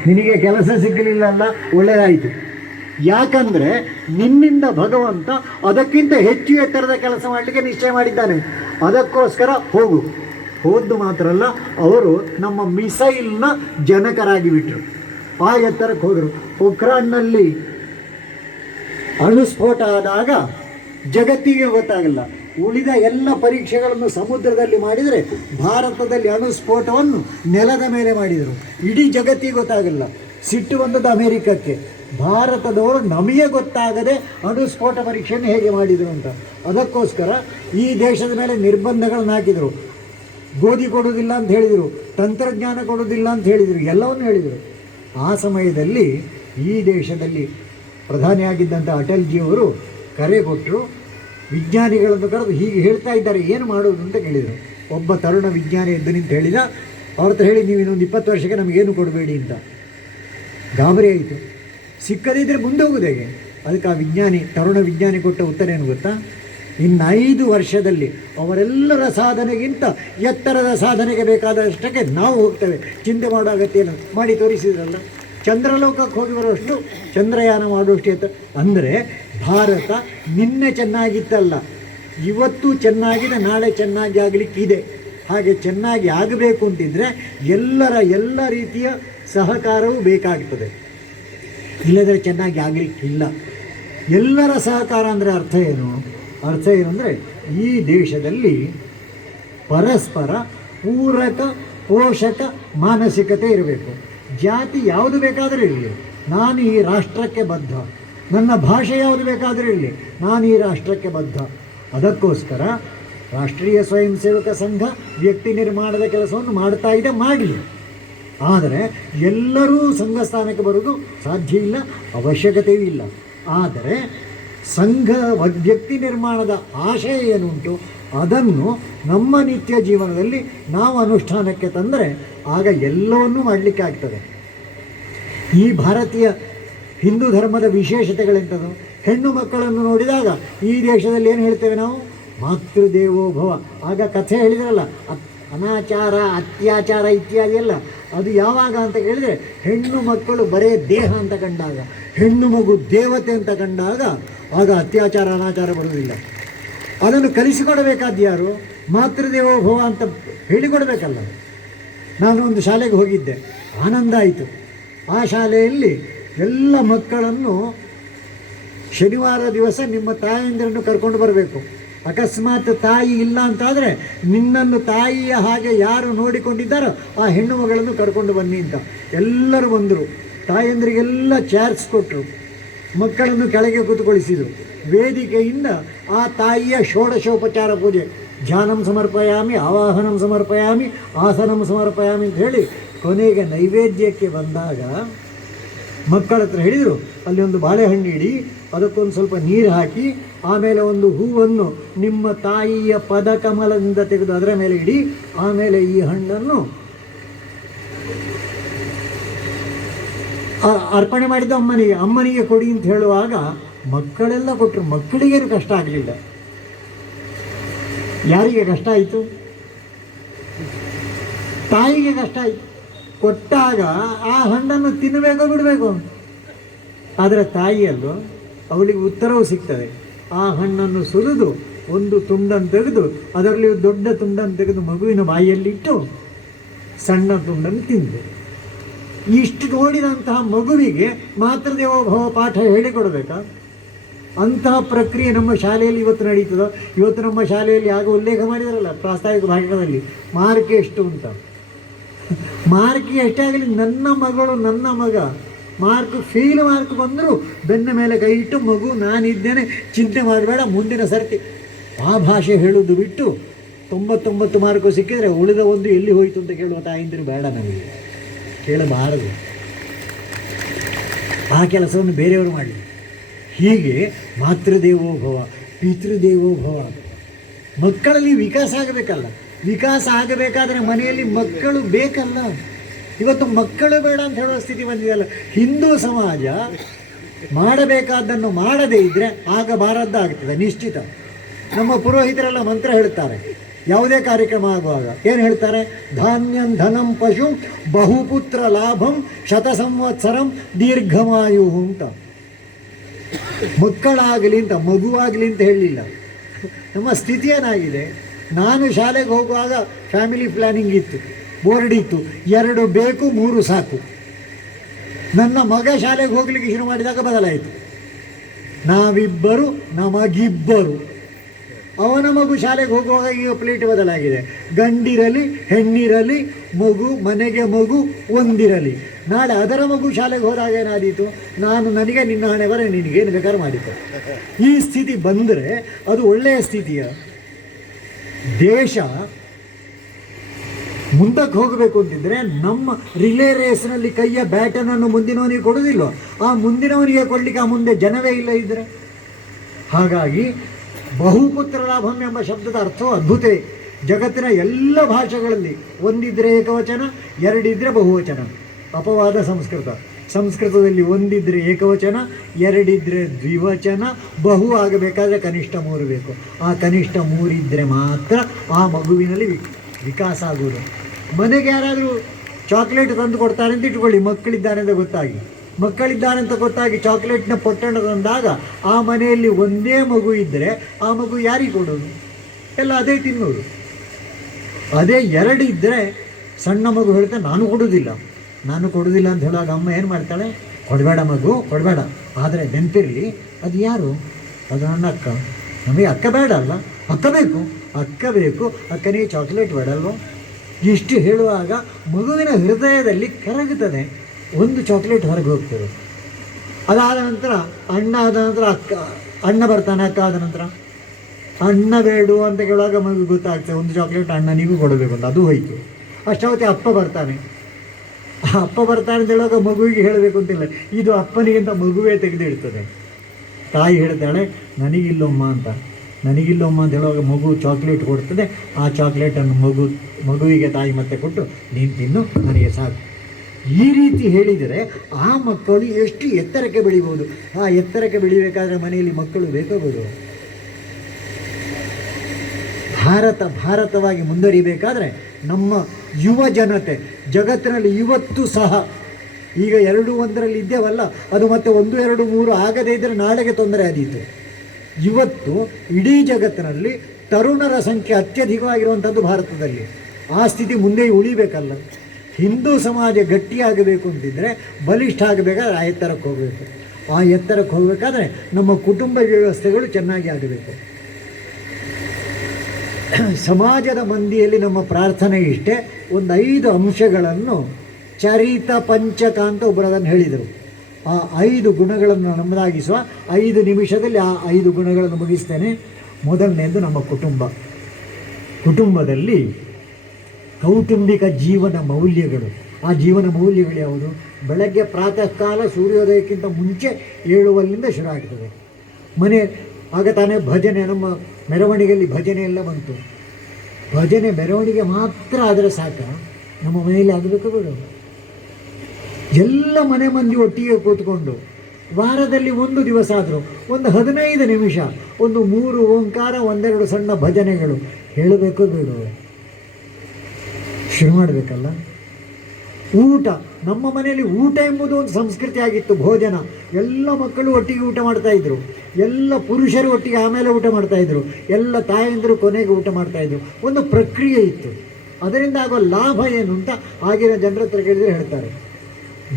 ನಿನಗೆ ಕೆಲಸ ಸಿಗಲಿಲ್ಲಲ್ಲ, ಒಳ್ಳೆಯದಾಯಿತು. ಯಾಕಂದರೆ ನಿನ್ನಿಂದ ಭಗವಂತ ಅದಕ್ಕಿಂತ ಹೆಚ್ಚು ಎತ್ತರದ ಕೆಲಸ ಮಾಡಲಿಕ್ಕೆ ನಿಶ್ಚಯ ಮಾಡಿದ್ದಾನೆ. ಅದಕ್ಕೋಸ್ಕರ ಹೋಗು. ಹೋದ್ದು ಮಾತ್ರ ಅಲ್ಲ, ಅವರು ನಮ್ಮ ಮಿಸೈಲ್ನ ಜನಕರಾಗಿ ಬಿಟ್ಟರು. ಆ ಎತ್ತರಕ್ಕೆ ಹೋದರು. ಪೋಖ್ರಾನ್ನಲ್ಲಿ ಅಣುಸ್ಫೋಟ ಆದಾಗ ಜಗತ್ತಿಗೆ ಗೊತ್ತಾಗಲ್ಲ. ಉಳಿದ ಎಲ್ಲ ಪರೀಕ್ಷೆಗಳನ್ನು ಸಮುದ್ರದಲ್ಲಿ ಮಾಡಿದರೆ ಭಾರತದಲ್ಲಿ ಅಣುಸ್ಫೋಟವನ್ನು ನೆಲದ ಮೇಲೆ ಮಾಡಿದರು. ಇಡೀ ಜಗತ್ತಿಗೆ ಗೊತ್ತಾಗಲ್ಲ. ಸಿಟ್ಟು ಬಂದದ್ದು ಅಮೇರಿಕಕ್ಕೆ. ಭಾರತದವರು ನಮಗೆ ಗೊತ್ತಾಗದೆ ಅಣುಸ್ಫೋಟ ಪರೀಕ್ಷೆಯನ್ನು ಹೇಗೆ ಮಾಡಿದರು ಅಂತ. ಅದಕ್ಕೋಸ್ಕರ ಈ ದೇಶದ ಮೇಲೆ ನಿರ್ಬಂಧಗಳನ್ನು ಹಾಕಿದರು. ಗೋಧಿ ಕೊಡೋದಿಲ್ಲ ಅಂತ ಹೇಳಿದರು, ತಂತ್ರಜ್ಞಾನ ಕೊಡೋದಿಲ್ಲ ಅಂತ ಹೇಳಿದರು, ಎಲ್ಲವನ್ನೂ ಹೇಳಿದರು. ಆ ಸಮಯದಲ್ಲಿ ಈ ದೇಶದಲ್ಲಿ ಪ್ರಧಾನಿಯಾಗಿದ್ದಂಥ ಅಟಲ್ಜಿಯವರು ಕರೆ ಕೊಟ್ಟರು. ವಿಜ್ಞಾನಿಗಳನ್ನು ಕರೆದು ಹೀಗೆ ಹೇಳ್ತಾ ಇದ್ದಾರೆ, ಏನು ಮಾಡೋದು ಅಂತ ಕೇಳಿದರು. ಒಬ್ಬ ತರುಣ ವಿಜ್ಞಾನಿ ಎದ್ದು ನಿಂತು ಹೇಳಿದ, ಅವ್ರ ಹತ್ರ ಹೇಳಿ, ನೀವು ಇನ್ನೊಂದು 20 ವರ್ಷಕ್ಕೆ ನಮಗೇನು ಕೊಡಬೇಡಿ ಅಂತ. ಗಾಬರಿ ಆಯಿತು. ಸಿಕ್ಕದಿದ್ದರೆ ಮುಂದೆ ಹೋಗೋದು ಹೇಗೆ? ಅದಕ್ಕೆ ಆ ವಿಜ್ಞಾನಿ, ತರುಣ ವಿಜ್ಞಾನಿ ಕೊಟ್ಟ ಉತ್ತರ ಏನು ಗೊತ್ತಾ? ಇನ್ನು 5 ವರ್ಷದಲ್ಲಿ ಅವರೆಲ್ಲರ ಸಾಧನೆಗಿಂತ ಎತ್ತರದ ಸಾಧನೆಗೆ ಬೇಕಾದಷ್ಟಕ್ಕೆ ನಾವು ಹೋಗ್ತೇವೆ, ಚಿಂತೆ ಮಾಡೋ ಅಗತ್ಯ ಏನು? ಮಾಡಿ ತೋರಿಸಿದ್ರಲ್ಲ. ಚಂದ್ರಲೋಕಕ್ಕೆ ಹೋಗಿ ಬರುವಷ್ಟು, ಚಂದ್ರಯಾನ ಮಾಡುವಷ್ಟು ಎತ್ತರ. ಅಂದರೆ ಭಾರತ ನಿನ್ನೆ ಚೆನ್ನಾಗಿತ್ತಲ್ಲ, ಇವತ್ತು ಚೆನ್ನಾಗಿದೆ, ನಾಳೆ ಚೆನ್ನಾಗಿ ಆಗಲಿಕ್ಕಿದೆ. ಹಾಗೆ ಚೆನ್ನಾಗಿ ಆಗಬೇಕು ಅಂತಿದ್ದರೆ ಎಲ್ಲ ರೀತಿಯ ಸಹಕಾರವೂ ಬೇಕಾಗ್ತದೆ. ಇಲ್ಲದ್ರೆ ಚೆನ್ನಾಗಿ ಆಗಲಿಕ್ಕಿಲ್ಲ. ಎಲ್ಲರ ಸಹಕಾರ ಅಂದರೆ ಅರ್ಥ ಏನು? ಅರ್ಥ ಏನಂದರೆ ಈ ದೇಶದಲ್ಲಿ ಪರಸ್ಪರ ಪೂರಕ ಪೋಷಕ ಮಾನಸಿಕತೆ ಇರಬೇಕು. ಜಾತಿ ಯಾವುದು ಬೇಕಾದರೂ ಇರಲಿ, ನಾನು ಈ ರಾಷ್ಟ್ರಕ್ಕೆ ಬದ್ಧ. ನನ್ನ ಭಾಷೆ ಯಾವುದು ಬೇಕಾದರೂ ಇರಲಿ, ನಾನು ಈ ರಾಷ್ಟ್ರಕ್ಕೆ ಬದ್ಧ. ಅದಕ್ಕೋಸ್ಕರ ರಾಷ್ಟ್ರೀಯ ಸ್ವಯಂ ಸೇವಕ ಸಂಘ ವ್ಯಕ್ತಿ ನಿರ್ಮಾಣದ ಕೆಲಸವನ್ನು ಮಾಡ್ತಾ ಇದೆ, ಮಾಡಲಿ. ಆದರೆ ಎಲ್ಲರೂ ಸಂಘ ಸ್ಥಾನಕ್ಕೆ ಬರೋದು ಸಾಧ್ಯ ಇಲ್ಲ, ಅವಶ್ಯಕತೆಯೂ ಇಲ್ಲ. ಆದರೆ ಸಂಘ ವ್ಯಕ್ತಿ ನಿರ್ಮಾಣದ ಆಶಯ ಏನುಂಟು ಅದನ್ನು ನಮ್ಮ ನಿತ್ಯ ಜೀವನದಲ್ಲಿ ನಾವು ಅನುಷ್ಠಾನಕ್ಕೆ ತಂದರೆ ಆಗ ಎಲ್ಲವನ್ನೂ ಮಾಡಲಿಕ್ಕೆ ಆಗ್ತದೆ. ಈ ಭಾರತೀಯ ಹಿಂದೂ ಧರ್ಮದ ವಿಶೇಷತೆಗಳೆಂಥದ್ದು? ಹೆಣ್ಣು ಮಕ್ಕಳನ್ನು ನೋಡಿದಾಗ ಈ ದೇಶದಲ್ಲಿ ಏನು ಹೇಳ್ತೇವೆ ನಾವು? ಮಾತೃದೇವೋಭವ. ಆಗ ಕಥೆ ಹೇಳಿದ್ರಲ್ಲ, ಅನಾಚಾರ, ಅತ್ಯಾಚಾರ ಇತ್ಯಾದಿ ಎಲ್ಲ, ಅದು ಯಾವಾಗ ಅಂತ ಕೇಳಿದರೆ ಹೆಣ್ಣು ಮಕ್ಕಳು ಬರೇ ದೇಹ ಅಂತ ಕಂಡಾಗ, ಹೆಣ್ಣು ಮಗು ದೇವತೆ ಅಂತ ಕಂಡಾಗ ಆಗ ಅತ್ಯಾಚಾರ ಅನಾಚಾರ ಬರುವುದಿಲ್ಲ. ಅದನ್ನು ಕಲಿಸಿಕೊಡಬೇಕಾದ್ದು ಯಾರು? ಮಾತೃದೇವೋಭವ ಅಂತ ಹೇಳಿಕೊಡಬೇಕಲ್ಲ. ನಾನು ಒಂದು ಶಾಲೆಗೆ ಹೋಗಿದ್ದೆ, ಆನಂದ ಆಯಿತು. ಆ ಶಾಲೆಯಲ್ಲಿ ಎಲ್ಲ ಮಕ್ಕಳನ್ನು ಶನಿವಾರ ದಿವಸ ನಿಮ್ಮ ತಾಯಂದಿರನ್ನು ಕರ್ಕೊಂಡು ಬರಬೇಕು. ಅಕಸ್ಮಾತ್ ತಾಯಿ ಇಲ್ಲ ಅಂತಾದರೆ ನಿನ್ನನ್ನು ತಾಯಿಯ ಹಾಗೆ ಯಾರು ನೋಡಿಕೊಂಡಿದ್ದಾರೋ ಆ ಹೆಣ್ಣು ಮಗಳನ್ನು ಕರ್ಕೊಂಡು ಬನ್ನಿ ಅಂತ. ಎಲ್ಲರೂ ಬಂದರು. ತಾಯಂದಿರಿಗೆಲ್ಲ ಚೇರ್ಸ್ ಕೊಟ್ಟರು, ಮಕ್ಕಳನ್ನು ಕೆಳಗೆ ಕೂತ್ಕೊಳಿಸಿದರು. ವೇದಿಕೆಯಿಂದ ಆ ತಾಯಿಯ ಷೋಡಶೋಪಚಾರ ಪೂಜೆ, ಧ್ಯಾನಂ ಸಮರ್ಪಯಾಮಿ, ಆವಾಹನಂ ಸಮರ್ಪಯಾಮಿ, ಆಸನಂ ಸಮರ್ಪಯಾಮಿ ಅಂತ ಹೇಳಿ ಕೊನೆಗೆ ನೈವೇದ್ಯಕ್ಕೆ ಬಂದಾಗ ಮಕ್ಕಳ ಹತ್ರ ಹೇಳಿದರು, ಅಲ್ಲಿ ಒಂದು ಬಾಳೆಹಣ್ಣು ಇಡಿ, ಅದಕ್ಕೊಂದು ಸ್ವಲ್ಪ ನೀರು ಹಾಕಿ, ಆಮೇಲೆ ಒಂದು ಹೂವನ್ನು ನಿಮ್ಮ ತಾಯಿಯ ಪದಕಮಲದಿಂದ ತೆಗೆದು ಅದರ ಮೇಲೆ ಇಡಿ, ಆಮೇಲೆ ಈ ಹಣ್ಣನ್ನು ಅರ್ಪಣೆ ಮಾಡಿದ ಅಮ್ಮನಿಗೆ ಕೊಡಿ ಅಂತ ಹೇಳುವಾಗ ಮಕ್ಕಳೆಲ್ಲ ಕೊಟ್ಟರು. ಮಕ್ಕಳಿಗೇನು ಕಷ್ಟ ಆಗಲಿಲ್ಲ. ಯಾರಿಗೆ ಕಷ್ಟ ಆಯಿತು? ತಾಯಿಗೆ ಕಷ್ಟ ಆಯಿತು. ಕೊಟ್ಟಾಗ ಆ ಹಣ್ಣನ್ನು ತಿನ್ನಬೇಕೋ ಬಿಡಬೇಕು. ಆದರೆ ತಾಯಿಯಲ್ಲೂ ಅವಳಿಗೆ ಉತ್ತರವು ಸಿಗ್ತದೆ. ಆ ಹಣ್ಣನ್ನು ಸುರಿದು ಒಂದು ತುಂಡನ್ನು ತೆಗೆದು, ಅದರಲ್ಲಿ ದೊಡ್ಡ ತುಂಡನ್ನು ತೆಗೆದು ಮಗುವಿನ ಬಾಯಿಯಲ್ಲಿಟ್ಟು ಸಣ್ಣ ತುಂಡನ್ನು ತಿಂದು, ಇಷ್ಟು ನೋಡಿದಂತಹ ಮಗುವಿಗೆ ಮಾತೃದೇವೋಭವ ಪಾಠ ಹೇಳಿಕೊಡ್ಬೇಕಾ? ಅಂತಹ ಪ್ರಕ್ರಿಯೆ ನಮ್ಮ ಶಾಲೆಯಲ್ಲಿ ಇವತ್ತು ನಡೀತದೋ? ಇವತ್ತು ನಮ್ಮ ಶಾಲೆಯಲ್ಲಿ ಆಗ ಉಲ್ಲೇಖ ಮಾಡಿದಾರಲ್ಲ ಪ್ರಾಸ್ತಾವಿಕ ಭಾಷಣದಲ್ಲಿ, ಮಾರ್ಕ್ ಎಷ್ಟು ಅಂತ. ಮಾರ್ಕ್ ಎಷ್ಟೇ ಆಗಲಿ, ನನ್ನ ಮಗಳು ನನ್ನ ಮಗ ಫೇಲ್ ಮಾರ್ಕ್ ಬಂದರೂ ಬೆನ್ನ ಮೇಲೆ ಕೈ ಇಟ್ಟು, ಮಗು ನಾನಿದ್ದೇನೆ, ಚಿಂತೆ ಮಾಡಬೇಡ, ಮುಂದಿನ ಸರ್ತಿ ಆ ಭಾಷೆ ಹೇಳೋದು ಬಿಟ್ಟು 99 ಮಾರ್ಕು ಸಿಕ್ಕಿದರೆ ಉಳಿದ ಒಂದು ಎಲ್ಲಿ ಹೋಯಿತು ಅಂತ ಕೇಳುವ ತಾಯಿಂದಿರು ಬೇಡ, ನಮಗೆ ಕೇಳಬಾರದು. ಆ ಕೆಲಸವನ್ನು ಬೇರೆಯವರು ಮಾಡಲಿ. ಹೀಗೆ ಮಾತೃದೇವೋಭವ, ಪಿತೃದೇವೋಭವ. ಮಕ್ಕಳಲ್ಲಿ ವಿಕಾಸ ಆಗಬೇಕಲ್ಲ. ವಿಕಾಸ ಆಗಬೇಕಾದ್ರೆ ಮನೆಯಲ್ಲಿ ಮಕ್ಕಳು ಬೇಕಲ್ಲ. ಇವತ್ತು ಮಕ್ಕಳು ಬೇಡ ಅಂತ ಹೇಳುವ ಸ್ಥಿತಿ ಬಂದಿದೆಯಲ್ಲ. ಹಿಂದೂ ಸಮಾಜ ಮಾಡಬೇಕಾದ್ದನ್ನು ಮಾಡದೇ ಇದ್ದರೆ ಆಗಬಾರದ್ದಾಗ್ತದೆ ನಿಶ್ಚಿತ. ನಮ್ಮ ಪುರೋಹಿತರೆಲ್ಲ ಮಂತ್ರ ಹೇಳ್ತಾರೆ ಯಾವುದೇ ಕಾರ್ಯಕ್ರಮ ಆಗುವಾಗ. ಏನು ಹೇಳ್ತಾರೆ? ಧಾನ್ಯಂ ಧನಂ ಪಶು ಬಹುಪುತ್ರ ಲಾಭಂ ಶತ ಸಂವತ್ಸರಂ ದೀರ್ಘಮಾಯು ಅಂತ. ಮಕ್ಕಳಾಗಲಿ ಅಂತ, ಮಗುವಾಗಲಿ ಅಂತ ಹೇಳಲಿಲ್ಲ. ನಮ್ಮ ಸ್ಥಿತಿ ಏನಾಗಿದೆ? ನಾನು ಶಾಲೆಗೆ ಹೋಗುವಾಗ ಫ್ಯಾಮಿಲಿ ಪ್ಲ್ಯಾನಿಂಗ್ ಇತ್ತು, ಬೋರ್ಡ್ ಇತ್ತು, 2 ಬೇಕು 3 ಸಾಕು. ನನ್ನ ಮಗ ಶಾಲೆಗೆ ಹೋಗಲಿಕ್ಕೆ ಶುರು ಮಾಡಿದಾಗ ಬದಲಾಯಿತು. ನಾವಿಬ್ಬರು ನಮಗಿಬ್ಬರು. ಅವನ ಮಗು ಶಾಲೆಗೆ ಹೋಗುವಾಗ ಈಗ ಪ್ಲೇಟ್ ಬದಲಾಗಿದೆ. ಗಂಡಿರಲಿ ಹೆಣ್ಣಿರಲಿ ಮಗು, ಮನೆಗೆ ಮಗು ಒಂದಿರಲಿ. ನಾಳೆ ಅದರ ಮಗು ಶಾಲೆಗೆ ಹೋದಾಗ ಏನಾದೀತು? ನಾನು ನನಗೆ, ನಿನ್ನ ಹಣೆ ಬರ, ನಿನಗೇನು ಬೇಕಾದ್ರೂ ಮಾಡಿಕೊ. ಈ ಸ್ಥಿತಿ ಬಂದರೆ ಅದು ಒಳ್ಳೆಯ ಸ್ಥಿತಿಯ? ದೇಶ ಮುಂದಕ್ಕೆ ಹೋಗಬೇಕು ಅಂತಿದ್ರೆ ನಮ್ಮ ರಿಲೇ ರೇಸ್ನಲ್ಲಿ ಕೈಯ ಬ್ಯಾಟನನ್ನು ಮುಂದಿನವನಿಗೆ ಕೊಡೋದಿಲ್ಲ. ಆ ಮುಂದಿನವನಿಗೆ ಕೊಡಲಿಕ್ಕೆ ಆ ಮುಂದೆ ಜನವೇ ಇಲ್ಲ ಇದ್ದರೆ. ಹಾಗಾಗಿ ಬಹುಪುತ್ರ ಲಾಭಂ ಎಂಬ ಶಬ್ದದ ಅರ್ಥವು ಅದ್ಭುತೇ. ಜಗತ್ತಿನ ಎಲ್ಲ ಭಾಷೆಗಳಲ್ಲಿ ಒಂದಿದ್ರೆ ಏಕವಚನ, 2 ಇದ್ದರೆ ಬಹುವಚನ. ಅಪವಾದ ಸಂಸ್ಕೃತದಲ್ಲಿ ಒಂದಿದ್ರೆ ಏಕವಚನ, 2 ಇದ್ದರೆ ದ್ವಿವಚನ. ಬಹು ಆಗಬೇಕಾದ್ರೆ ಕನಿಷ್ಠ 3 ಬೇಕು. ಆ ಕನಿಷ್ಠ 3 ಇದ್ದರೆ ಮಾತ್ರ ಆ ಮಗುವಿನಲ್ಲಿ ವಿಕಾಸ ಆಗುವುದು. ಮನೆಗೆ ಯಾರಾದರೂ ಚಾಕ್ಲೇಟ್ ತಂದು ಕೊಡ್ತಾರೆ ಅಂತ ಇಟ್ಕೊಳ್ಳಿ, ಮಕ್ಕಳಿದ್ದಾರೆ ಅಂತ ಗೊತ್ತಾಗಿ ಚಾಕ್ಲೇಟ್ನ ಪೊಟ್ಟಣ ತಂದಾಗ ಆ ಮನೆಯಲ್ಲಿ ಒಂದೇ ಮಗು ಇದ್ದರೆ ಆ ಮಗು ಯಾರಿಗೆ ಕೊಡೋದು? ಎಲ್ಲ ಅದೇ ತಿನ್ನೋದು. ಅದೇ 2 ಇದ್ದರೆ ಸಣ್ಣ ಮಗು ಹೇಳ್ತಾರೆ ನಾನು ಕೊಡೋದಿಲ್ಲ ಅಂತ ಹೇಳುವಾಗ ಅಮ್ಮ ಏನು ಮಾಡ್ತಾಳೆ? ಕೊಡಬೇಡ ಮಗು, ಕೊಡಬೇಡ. ಆದರೆ ನೆನಪಿರಲಿ, ಅದು ಯಾರು? ಅದು ನನ್ನ ಅಕ್ಕ. ನಮಗೆ ಅಕ್ಕ ಬೇಡ ಅಲ್ಲ, ಅಕ್ಕ ಬೇಕು, ಅಕ್ಕನಿಗೆ ಚಾಕ್ಲೇಟ್ ಬೇಡಲ್ವ? ಇಷ್ಟು ಹೇಳುವಾಗ ಮಗುವಿನ ಹೃದಯದಲ್ಲಿ ಕರಗುತ್ತದೆ. ಒಂದು ಚಾಕ್ಲೇಟ್ ಹೊರಗೆ ಹೋಗ್ತದೆ. ಅದಾದ ನಂತರ ಅಣ್ಣ ಆದ ನಂತರ ಅಣ್ಣ ಬರ್ತಾನೆ. ಅಕ್ಕ ಆದ ನಂತರ ಅಣ್ಣ ಬೇಡು ಅಂತ ಕೇಳುವಾಗ ಮಗು ಗೊತ್ತಾಗ್ತದೆ ಒಂದು ಚಾಕ್ಲೇಟ್ ಅಣ್ಣನಿಗೂ ಕೊಡಬೇಕು ಅಂತ. ಅದು ಹೋಯ್ತು. ಅಷ್ಟಾವತ್ತೆ ಅಪ್ಪ ಬರ್ತಾನೆ ಅಂತ ಹೇಳುವಾಗ ಮಗುವಿಗೆ ಹೇಳಬೇಕು ಅಂತಿಲ್ಲ, ಇದು ಅಪ್ಪನಿಗಿಂತ ಮಗುವೇ ತೆಗೆದಿಡ್ತದೆ. ತಾಯಿ ಹೇಳ್ತಾಳೆ ನನಗಿಲ್ಲೊಮ್ಮ ಅಂತ ಹೇಳುವಾಗ ಮಗು ಚಾಕ್ಲೇಟ್ ಕೊಡ್ತದೆ. ಆ ಚಾಕ್ಲೇಟನ್ನು ಮಗುವಿಗೆ ತಾಯಿ ಮತ್ತೆ ಕೊಟ್ಟು ನೀನು ತಿನ್ನು, ನನಗೆ ಸಾಕು. ಈ ರೀತಿ ಹೇಳಿದರೆ ಆ ಮಕ್ಕಳು ಎಷ್ಟು ಎತ್ತರಕ್ಕೆ ಬೆಳಿಬೋದು. ಆ ಎತ್ತರಕ್ಕೆ ಬೆಳಿಬೇಕಾದ್ರೆ ಮನೆಯಲ್ಲಿ ಮಕ್ಕಳು ಬೇಕೋ ಬೇಡೋ? ಭಾರತವಾಗಿ ಮುಂದುವರಿಬೇಕಾದ್ರೆ ನಮ್ಮ ಯುವ ಜನತೆ ಜಗತ್ತಿನಲ್ಲಿ ಇವತ್ತು ಸಹ, ಈಗ 2 1ರಲ್ಲಿ ಇದ್ದೇವಲ್ಲ, ಅದು ಮತ್ತೆ 1 2 3 ಆಗದೇ ಇದ್ದರೆ ನಾಳೆಗೆ ತೊಂದರೆ ಆದೀತು. ಇವತ್ತು ಇಡೀ ಜಗತ್ತಿನಲ್ಲಿ ತರುಣರ ಸಂಖ್ಯೆ ಅತ್ಯಧಿಕವಾಗಿರುವಂಥದ್ದು ಭಾರತದಲ್ಲಿ. ಆ ಸ್ಥಿತಿ ಮುಂದೆ ಉಳಿಬೇಕಲ್ಲ. ಹಿಂದೂ ಸಮಾಜ ಗಟ್ಟಿಯಾಗಬೇಕು ಅಂತಿದ್ದರೆ, ಬಲಿಷ್ಠ ಆಗಬೇಕಾದ್ರೆ ಆ ಎತ್ತರಕ್ಕೆ ಹೋಗಬೇಕು. ಆ ಎತ್ತರಕ್ಕೆ ಹೋಗಬೇಕಾದ್ರೆ ನಮ್ಮ ಕುಟುಂಬ ವ್ಯವಸ್ಥೆಗಳು ಚೆನ್ನಾಗಿ ಆಗಬೇಕು. ಸಮಾಜದ ಮಂದಿಯಲ್ಲಿ ನಮ್ಮ ಪ್ರಾರ್ಥನೆ ಇಷ್ಟೇ, ಒಂದು 5 ಅಂಶಗಳನ್ನು ಚರಿತ ಪಂಚಕ ಅಂತ ಒಬ್ಬರು ಅದನ್ನು ಹೇಳಿದರು. ಆ 5 ಗುಣಗಳನ್ನು ನಮ್ಮದಾಗಿಸುವ 5 ನಿಮಿಷದಲ್ಲಿ ಆ 5 ಗುಣಗಳನ್ನು ಮುಗಿಸ್ತೇನೆ. ಮೊದಲನೇದು ನಮ್ಮ ಕುಟುಂಬದಲ್ಲಿ ಕೌಟುಂಬಿಕ ಜೀವನ ಮೌಲ್ಯಗಳು. ಆ ಜೀವನ ಮೌಲ್ಯಗಳು ಯಾವುದು? ಬೆಳಗ್ಗೆ ಪ್ರಾತಃ ಕಾಲ ಸೂರ್ಯೋದಯಕ್ಕಿಂತ ಮುಂಚೆ ಏಳುವಲ್ಲಿಂದ ಶುರು ಆಗ್ತದೆ. ಮನೆ ಆಗ ತಾನೇ ಭಜನೆ, ನಮ್ಮ ಮೆರವಣಿಗೆಯಲ್ಲಿ ಭಜನೆ ಎಲ್ಲ ಬಂತು. ಭಜನೆ ಮೆರವಣಿಗೆ ಮಾತ್ರ ಆದರೆ ಸಾಕ? ನಮ್ಮ ಮನೆಯಲ್ಲಿ ಆಗಬೇಕು ಬೇಡ? ಎಲ್ಲ ಮನೆ ಮಂದಿ ಒಟ್ಟಿಗೆ ಕೂತ್ಕೊಂಡು ವಾರದಲ್ಲಿ 1 ದಿವಸ ಆದರೂ ಒಂದು 15 ನಿಮಿಷ, ಒಂದು 3 ಓಂಕಾರ, 1 2 ಸಣ್ಣ ಭಜನೆಗಳು, ಹೇಳಬೇಕೋ ಬೇಡವೋ? ಶುರು ಮಾಡಬೇಕಲ್ಲ. ಊಟ, ನಮ್ಮ ಮನೆಯಲ್ಲಿ ಊಟ ಎಂಬುದು ಒಂದು ಸಂಸ್ಕೃತಿ ಆಗಿತ್ತು. ಭೋಜನ, ಎಲ್ಲ ಮಕ್ಕಳು ಒಟ್ಟಿಗೆ ಊಟ ಮಾಡ್ತಾಯಿದ್ರು, ಎಲ್ಲ ಪುರುಷರು ಒಟ್ಟಿಗೆ ಆಮೇಲೆ ಊಟ ಮಾಡ್ತಾಯಿದ್ರು, ಎಲ್ಲ ತಾಯಂದಿರು ಕೊನೆಗೆ ಊಟ ಮಾಡ್ತಾಯಿದ್ರು. ಒಂದು ಪ್ರಕ್ರಿಯೆ ಇತ್ತು. ಅದರಿಂದ ಆಗೋ ಲಾಭ ಏನು ಅಂತ ಆಗಿನ ಜನರ ಹತ್ರ ಕೇಳಿದರೆ ಹೇಳ್ತಾರೆ.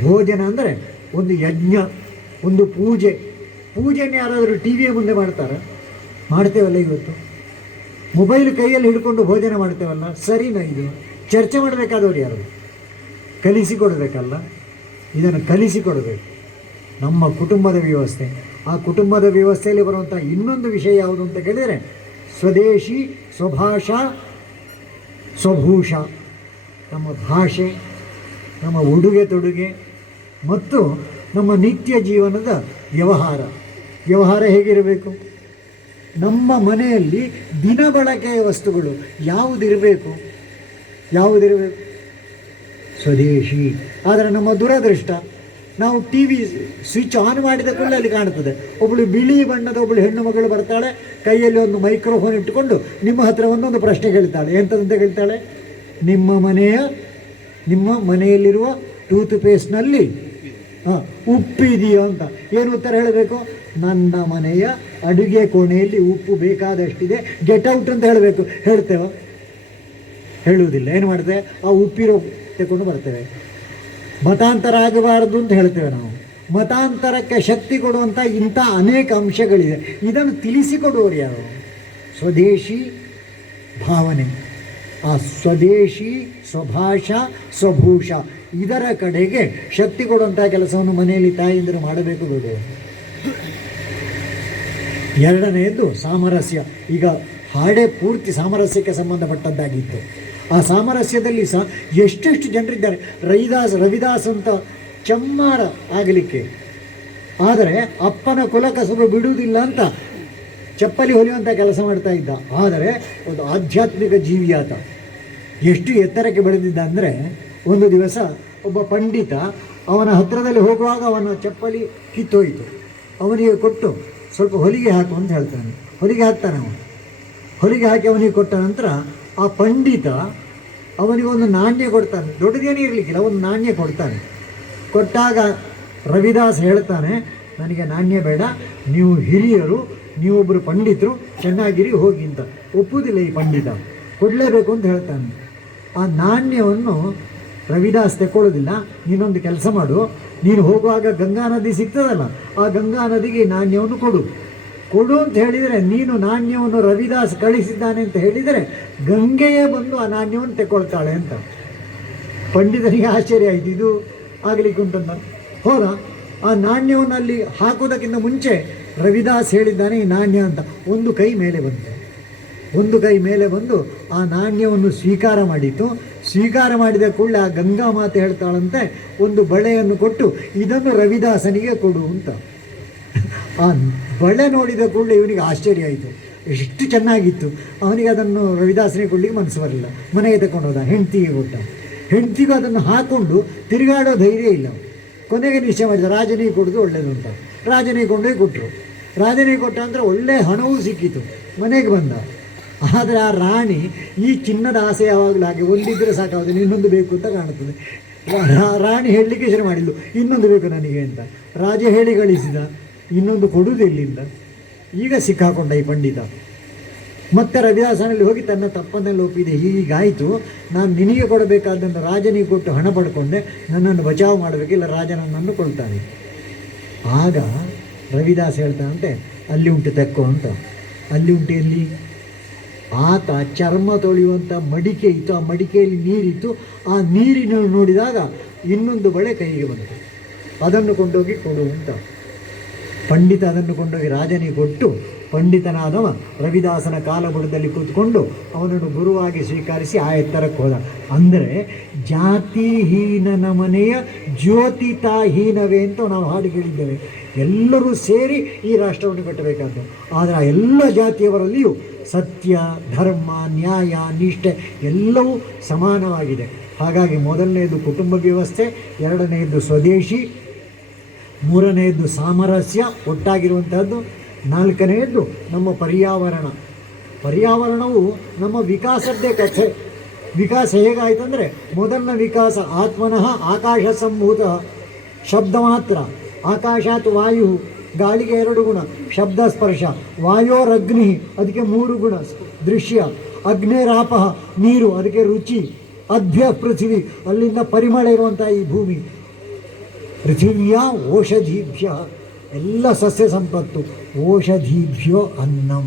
ಭೋಜನ ಅಂದರೆ ಒಂದು ಯಜ್ಞ, ಒಂದು ಪೂಜೆ. ಪೂಜೆಯನ್ನು ಯಾರಾದರೂ ಟಿ ವಿಯ ಮುಂದೆ ಮಾಡ್ತೇವಲ್ಲ ಇವತ್ತು? ಮೊಬೈಲ್ ಕೈಯಲ್ಲಿ ಹಿಡ್ಕೊಂಡು ಭೋಜನ ಮಾಡ್ತೇವಲ್ಲ, ಸರಿನಾ ಇದು? ಚರ್ಚೆ ಮಾಡಬೇಕಾದವ್ರು ಯಾರು? ಕಲಿಸಿಕೊಡಬೇಕಲ್ಲ. ಇದನ್ನು ಕಲಿಸಿಕೊಡಬೇಕು. ನಮ್ಮ ಕುಟುಂಬದ ವ್ಯವಸ್ಥೆ, ಆ ಕುಟುಂಬದ ವ್ಯವಸ್ಥೆಯಲ್ಲಿ ಬರುವಂಥ ಇನ್ನೊಂದು ವಿಷಯ ಯಾವುದು ಅಂತ ಕೇಳಿದರೆ ಸ್ವದೇಶಿ, ಸ್ವಭಾಷಾ, ಸ್ವಭೂಷ. ನಮ್ಮ ಭಾಷೆ, ನಮ್ಮ ಉಡುಗೆ ತೊಡುಗೆ ಮತ್ತು ನಮ್ಮ ನಿತ್ಯ ಜೀವನದ ವ್ಯವಹಾರ ಹೇಗಿರಬೇಕು? ನಮ್ಮ ಮನೆಯಲ್ಲಿ ದಿನಬಳಕೆಯ ವಸ್ತುಗಳು ಯಾವುದಿರಬೇಕು? ಸ್ವದೇಶಿ. ಆದರೆ ನಮ್ಮ ದುರದೃಷ್ಟ, ನಾವು ಟಿ ವಿ ಸ್ವಿಚ್ ಆನ್ ಮಾಡಿದ ಕೂಡಲೇ ಅಲ್ಲಿ ಕಾಣ್ತದೆ ಒಬ್ಬಳು ಬಿಳಿ ಬಣ್ಣದ ಒಬ್ಬಳು ಹೆಣ್ಣು ಮಗಳು ಬರ್ತಾಳೆ, ಕೈಯಲ್ಲಿ ಒಂದು ಮೈಕ್ರೋಫೋನ್ ಇಟ್ಟುಕೊಂಡು ನಿಮ್ಮ ಹತ್ರ ಒಂದೊಂದು ಪ್ರಶ್ನೆ ಕೇಳ್ತಾಳೆ. ಎಂಥದಂತ ಕೇಳ್ತಾಳೆ? ನಿಮ್ಮ ಮನೆಯಲ್ಲಿರುವ ಟೂತ್ ಪೇಸ್ಟ್ನಲ್ಲಿ ಉಪ್ಪಿದೆಯೋ ಅಂತ. ಏನು ಉತ್ತರ ಹೇಳಬೇಕು? ನನ್ನ ಮನೆಯ ಅಡುಗೆ ಕೋಣೆಯಲ್ಲಿ ಉಪ್ಪು ಬೇಕಾದಷ್ಟಿದೆ, ಗೆಟ್ ಔಟ್ ಅಂತ ಹೇಳಬೇಕು. ಹೇಳ್ತೇವೆ? ಹೇಳುವುದಿಲ್ಲ. ಏನು ಮಾಡ್ತೇವೆ? ಆ ಉಪ್ಪಿರೋ ತಗೊಂಡು ಬರ್ತೇವೆ. ಮತಾಂತರ ಆಗಬಾರದು ಅಂತ ಹೇಳ್ತೇವೆ ನಾವು. ಮತಾಂತರಕ್ಕೆ ಶಕ್ತಿ ಕೊಡುವಂಥ ಇಂಥ ಅನೇಕ ಅಂಶಗಳಿದೆ. ಇದನ್ನು ತಿಳಿಸಿಕೊಡುವವರು ಯಾರು? ಸ್ವದೇಶಿ ಭಾವನೆ. ಆ ಸ್ವದೇಶಿ, ಸ್ವಭಾಷಾ, ಸ್ವಭೂಷ, ಇದರ ಕಡೆಗೆ ಶಕ್ತಿ ಕೊಡುವಂಥ ಕೆಲಸವನ್ನು ಮನೆಯಲ್ಲಿ ತಾಯಿಯಂದಿರು ಮಾಡಬೇಕು ಬೇಡ. ಎರಡನೆಯದು ಸಾಮರಸ್ಯ. ಈಗ ಹಾಡೇ ಪೂರ್ತಿ ಸಾಮರಸ್ಯಕ್ಕೆ ಸಂಬಂಧಪಟ್ಟದ್ದಾಗಿತ್ತು. ಆ ಸಾಮರಸ್ಯದಲ್ಲಿ ಸಹ ಎಷ್ಟೆಷ್ಟು ಜನರಿದ್ದಾರೆ. ರವಿದಾಸ್ ಅಂತ ಚಮ್ಮಾರ ಆಗಲಿಕ್ಕೆ, ಆದರೆ ಅಪ್ಪನ ಕುಲಕಸುಬು ಬಿಡುವುದಿಲ್ಲ ಅಂತ ಚಪ್ಪಲಿ ಹೊಲಿಯುವಂಥ ಕೆಲಸ ಮಾಡ್ತಾ ಇದ್ದ. ಆದರೆ ಒಂದು ಆಧ್ಯಾತ್ಮಿಕ ಜೀವಿಯಾತ. ಎಷ್ಟು ಎತ್ತರಕ್ಕೆ ಬೆಳೆದಿದ್ದ ಅಂದರೆ, ಒಂದು ದಿವಸ ಒಬ್ಬ ಪಂಡಿತ ಅವನ ಹತ್ತಿರದಲ್ಲಿ ಹೋಗುವಾಗ ಅವನ ಚಪ್ಪಲಿ ಕಿತ್ತೋಯಿತು. ಅವನಿಗೆ ಕೊಟ್ಟು ಸ್ವಲ್ಪ ಹೊಲಿಗೆ ಹಾಕು ಅಂತ ಹೇಳ್ತಾನೆ. ಹೊಲಿಗೆ ಹಾಕ್ತಾನೆ ಅವನು. ಹೊಲಿಗೆ ಹಾಕಿ ಅವನಿಗೆ ಕೊಟ್ಟ ನಂತರ ಆ ಪಂಡಿತ ಅವನಿಗೆ ಒಂದು ನಾಣ್ಯ ಕೊಡ್ತಾನೆ. ದೊಡ್ಡದೇನೇ ಇರಲಿಕ್ಕಿಲ್ಲ, ಒಂದು ನಾಣ್ಯ ಕೊಡ್ತಾನೆ. ಕೊಟ್ಟಾಗ ರವಿದಾಸ್ ಹೇಳ್ತಾನೆ, ನನಗೆ ನಾಣ್ಯ ಬೇಡ, ನೀವು ಹಿರಿಯರು, ನೀವೊಬ್ಬರು ಪಂಡಿತರು, ಚೆನ್ನಾಗಿರಿ, ಹೋಗಿ ಅಂತ. ಒಪ್ಪುವುದಿಲ್ಲ ಈ ಪಂಡಿತ, ಕೊಡಲೇಬೇಕು ಅಂತ ಹೇಳ್ತಾನೆ. ಆ ನಾಣ್ಯವನ್ನು ರವಿದಾಸ್ ತಗೊಳ್ಳೋದಿಲ್ಲ. ನೀನೊಂದು ಕೆಲಸ ಮಾಡು, ನೀನು ಹೋಗುವಾಗ ಗಂಗಾ ನದಿ ಸಿಗ್ತದಲ್ಲ, ಆ ಗಂಗಾ ನದಿಗೆ ನಾಣ್ಯವನ್ನು ಕೊಡು ಅಂತ ಹೇಳಿದರೆ, ನೀನು ನಾಣ್ಯವನ್ನು ರವಿದಾಸ್ ಕಳಿಸಿದ್ದಾನೆ ಅಂತ ಹೇಳಿದರೆ ಗಂಗೆಯೇ ಬಂದು ಆ ನಾಣ್ಯವನ್ನು ತಗೊಳ್ತಾಳೆ ಅಂತ. ಪಂಡಿತನಿಗೆ ಆಶ್ಚರ್ಯ ಆಯಿತು, ಇದು ಆಗಲಿಕ್ಕೆ ಉಂಟಂತ. ಹೋದ ಆ ನಾಣ್ಯವನ್ನು ಅಲ್ಲಿ ಹಾಕೋದಕ್ಕಿಂತ ಮುಂಚೆ ರವಿದಾಸ್ ಹೇಳಿದ್ದಾನೆ ಈ ನಾಣ್ಯ ಅಂತ. ಒಂದು ಕೈ ಮೇಲೆ ಬಂದು ಆ ನಾಣ್ಯವನ್ನು ಸ್ವೀಕಾರ ಮಾಡಿತು. ಸ್ವೀಕಾರ ಮಾಡಿದ ಕೂಡಲೇ ಆ ಗಂಗಾ ಮಾತೆ ಹೇಳ್ತಾಳಂತೆ, ಒಂದು ಬಳೆಯನ್ನು ಕೊಟ್ಟು ಇದನ್ನು ರವಿದಾಸನಿಗೆ ಕೊಡು ಅಂತ. ಆ ಬಳೆ ನೋಡಿದ ಕೂಡಲೇ ಇವನಿಗೆ ಆಶ್ಚರ್ಯ ಆಯಿತು, ಎಷ್ಟು ಚೆನ್ನಾಗಿತ್ತು. ಅವನಿಗೆ ಅದನ್ನು ರವಿದಾಸನಿಗೆ ಕೊಡಲಿಕ್ಕೆ ಮನಸ್ಸು ಬರಲಿಲ್ಲ. ಮನೆಗೆ ತಗೊಂಡು ಹೋದ, ಹೆಂಡತಿಗೆ ಕೊಟ್ಟ. ಹೆಂಡತಿಗೂ ಅದನ್ನು ಹಾಕ್ಕೊಂಡು ತಿರುಗಾಡೋ ಧೈರ್ಯ ಇಲ್ಲ. ಕೊನೆಗೆ ನಿಶ್ಚಯ ಮಾಡಿದ, ರಾಜನಿಗೆ ಕೊಡೋದು ಒಳ್ಳೆಯದು ಅಂತ. ರಾಜನಿಗೆ ಕೊಂಡೋಗಿ ಕೊಟ್ಟರು. ರಾಜನಿಗೆ ಕೊಟ್ಟ ಅಂದರೆ ಒಳ್ಳೆಯ ಹಣವೂ ಸಿಕ್ಕಿತು. ಮನೆಗೆ ಬಂದ. ಆದರೆ ಆ ರಾಣಿ ಈ ಚಿನ್ನದ ಆಸೆ ಯಾವಾಗಲೂ ಹಾಗೆ, ಒಂದಿದ್ದರೆ ಸಾಕಾಗೋದಿಲ್ಲ, ಇನ್ನೊಂದು ಬೇಕು ಅಂತ ಕಾಣುತ್ತದೆ. ರಾಣಿ ಹೇಳಲಿಕ್ಕೆ ಶುರು ಮಾಡಿದ್ಲು, ಇನ್ನೊಂದು ಬೇಕು ನನಗೆ ಅಂತ. ರಾಜ ಹೇಳಿ ಗಳಿಸಿದ, ಇನ್ನೊಂದು ಕೊಡುವುದಿಲ್ಲಿಂದ. ಈಗ ಸಿಕ್ಕಾಕೊಂಡ ಈ ಪಂಡಿತ. ಮತ್ತೆ ರವಿದಾಸನಲ್ಲಿ ಹೋಗಿ ತನ್ನ ತಪ್ಪನ್ನೆಲ್ಲ ಒಪ್ಪಿದೆ. ಹೀಗಾಯಿತು, ನಾನು ನಿನಗೆ ಕೊಡಬೇಕಾದ್ದನ್ನು ರಾಜನಿಗೆ ಕೊಟ್ಟು ಹಣ ಪಡ್ಕೊಂಡೆ, ನನ್ನನ್ನು ಬಚಾವ್ ಮಾಡಬೇಕಿಲ್ಲ, ರಾಜ ನನ್ನನ್ನು ಕೊಳ್ತಾನೆ. ಆಗ ರವಿದಾಸ್ ಹೇಳ್ತಾನಂತೆ, ಅಲ್ಲಿ ಉಂಟು ತೆಕ್ಕೋ ಅಂತ. ಅಲ್ಲಿ ಉಂಟು ಎಲ್ಲಿ? ಆತ ಚರ್ಮ ತೊಳೆಯುವಂಥ ಮಡಿಕೆ ಇತ್ತು, ಆ ಮಡಿಕೆಯಲ್ಲಿ ನೀರಿತ್ತು. ಆ ನೀರಿನ ನೋಡಿದಾಗ ಇನ್ನೊಂದು ಬಳೆ ಕೈಗೆ ಬಂತು. ಅದನ್ನು ಕೊಂಡೋಗಿ ಕೊಡು ಅಂತ. ಪಂಡಿತ ಅದನ್ನು ಕೊಂಡೋಗಿ ರಾಜನಿಗೆ ಕೊಟ್ಟು, ಪಂಡಿತನಾದವ ರವಿದಾಸನ ಕಾಲಬುಡದಲ್ಲಿ ಕೂತ್ಕೊಂಡು ಅವನನ್ನು ಗುರುವಾಗಿ ಸ್ವೀಕರಿಸಿ ಆ ಎತ್ತರಕ್ಕೆ ಹೋದ. ಅಂದರೆ ಜಾತಿಹೀನನ ಮನೆಯ ಜ್ಯೋತಿತಾಹೀನವೇ ಅಂತ ನಾವು ಹಾಡು ಕೇಳಿದ್ದೇವೆ. ಎಲ್ಲರೂ ಸೇರಿ ಈ ರಾಷ್ಟ್ರವನ್ನು ಕಟ್ಟಬೇಕಾದ್ದು. ಆದರೆ ಆ ಎಲ್ಲ ಜಾತಿಯವರಲ್ಲಿಯೂ ಸತ್ಯ, ಧರ್ಮ, ನ್ಯಾಯ, ನಿಷ್ಠೆ ಎಲ್ಲವೂ ಸಮಾನವಾಗಿದೆ. ಹಾಗಾಗಿ ಮೊದಲನೆಯದು ಕುಟುಂಬ ವ್ಯವಸ್ಥೆ, ಎರಡನೆಯದು ಸ್ವದೇಶಿ, ಮೂರನೆಯದ್ದು ಸಾಮರಸ್ಯ, ಒಟ್ಟಾಗಿರುವಂಥದ್ದು, ನಾಲ್ಕನೆಯದ್ದು ನಮ್ಮ ಪರ್ಯಾವರಣ. ಪರ್ಯಾವರಣವು ನಮ್ಮ ವಿಕಾಸದ್ದೇ ಕಥೆ. ವಿಕಾಸ ಹೇಗಾಯಿತಂದರೆ, ಮೊದಲನ ವಿಕಾಸ ಆತ್ಮನಃ ಆಕಾಶ ಸಂಭೂತ ಶಬ್ದ ಮಾತ್ರ. ಆಕಾಶಾತ್ ವಾಯು, ಗಾಳಿಗೆ 2 ಗುಣ, ಶಬ್ದ ಸ್ಪರ್ಶ. ವಾಯೋರಗ್ನಿ, ಅದಕ್ಕೆ 3 ಗುಣ, ದೃಶ್ಯ. ಅಗ್ನೇರಾಪಃ, ನೀರು, ಅದಕ್ಕೆ ರುಚಿ. ಅದ್ಭ್ಯ ಪೃಥ್ವಿ, ಅಲ್ಲಿಂದ ಪರಿಮಳ ಇರುವಂಥ ಈ ಭೂಮಿ. ಪೃಥಿವಿಯ ಓಷಧೀಭ್ಯ, ಎಲ್ಲ ಸಸ್ಯ ಸಂಪತ್ತು. ಓಷಧೀಭ್ಯೋ ಅನ್ನಂ.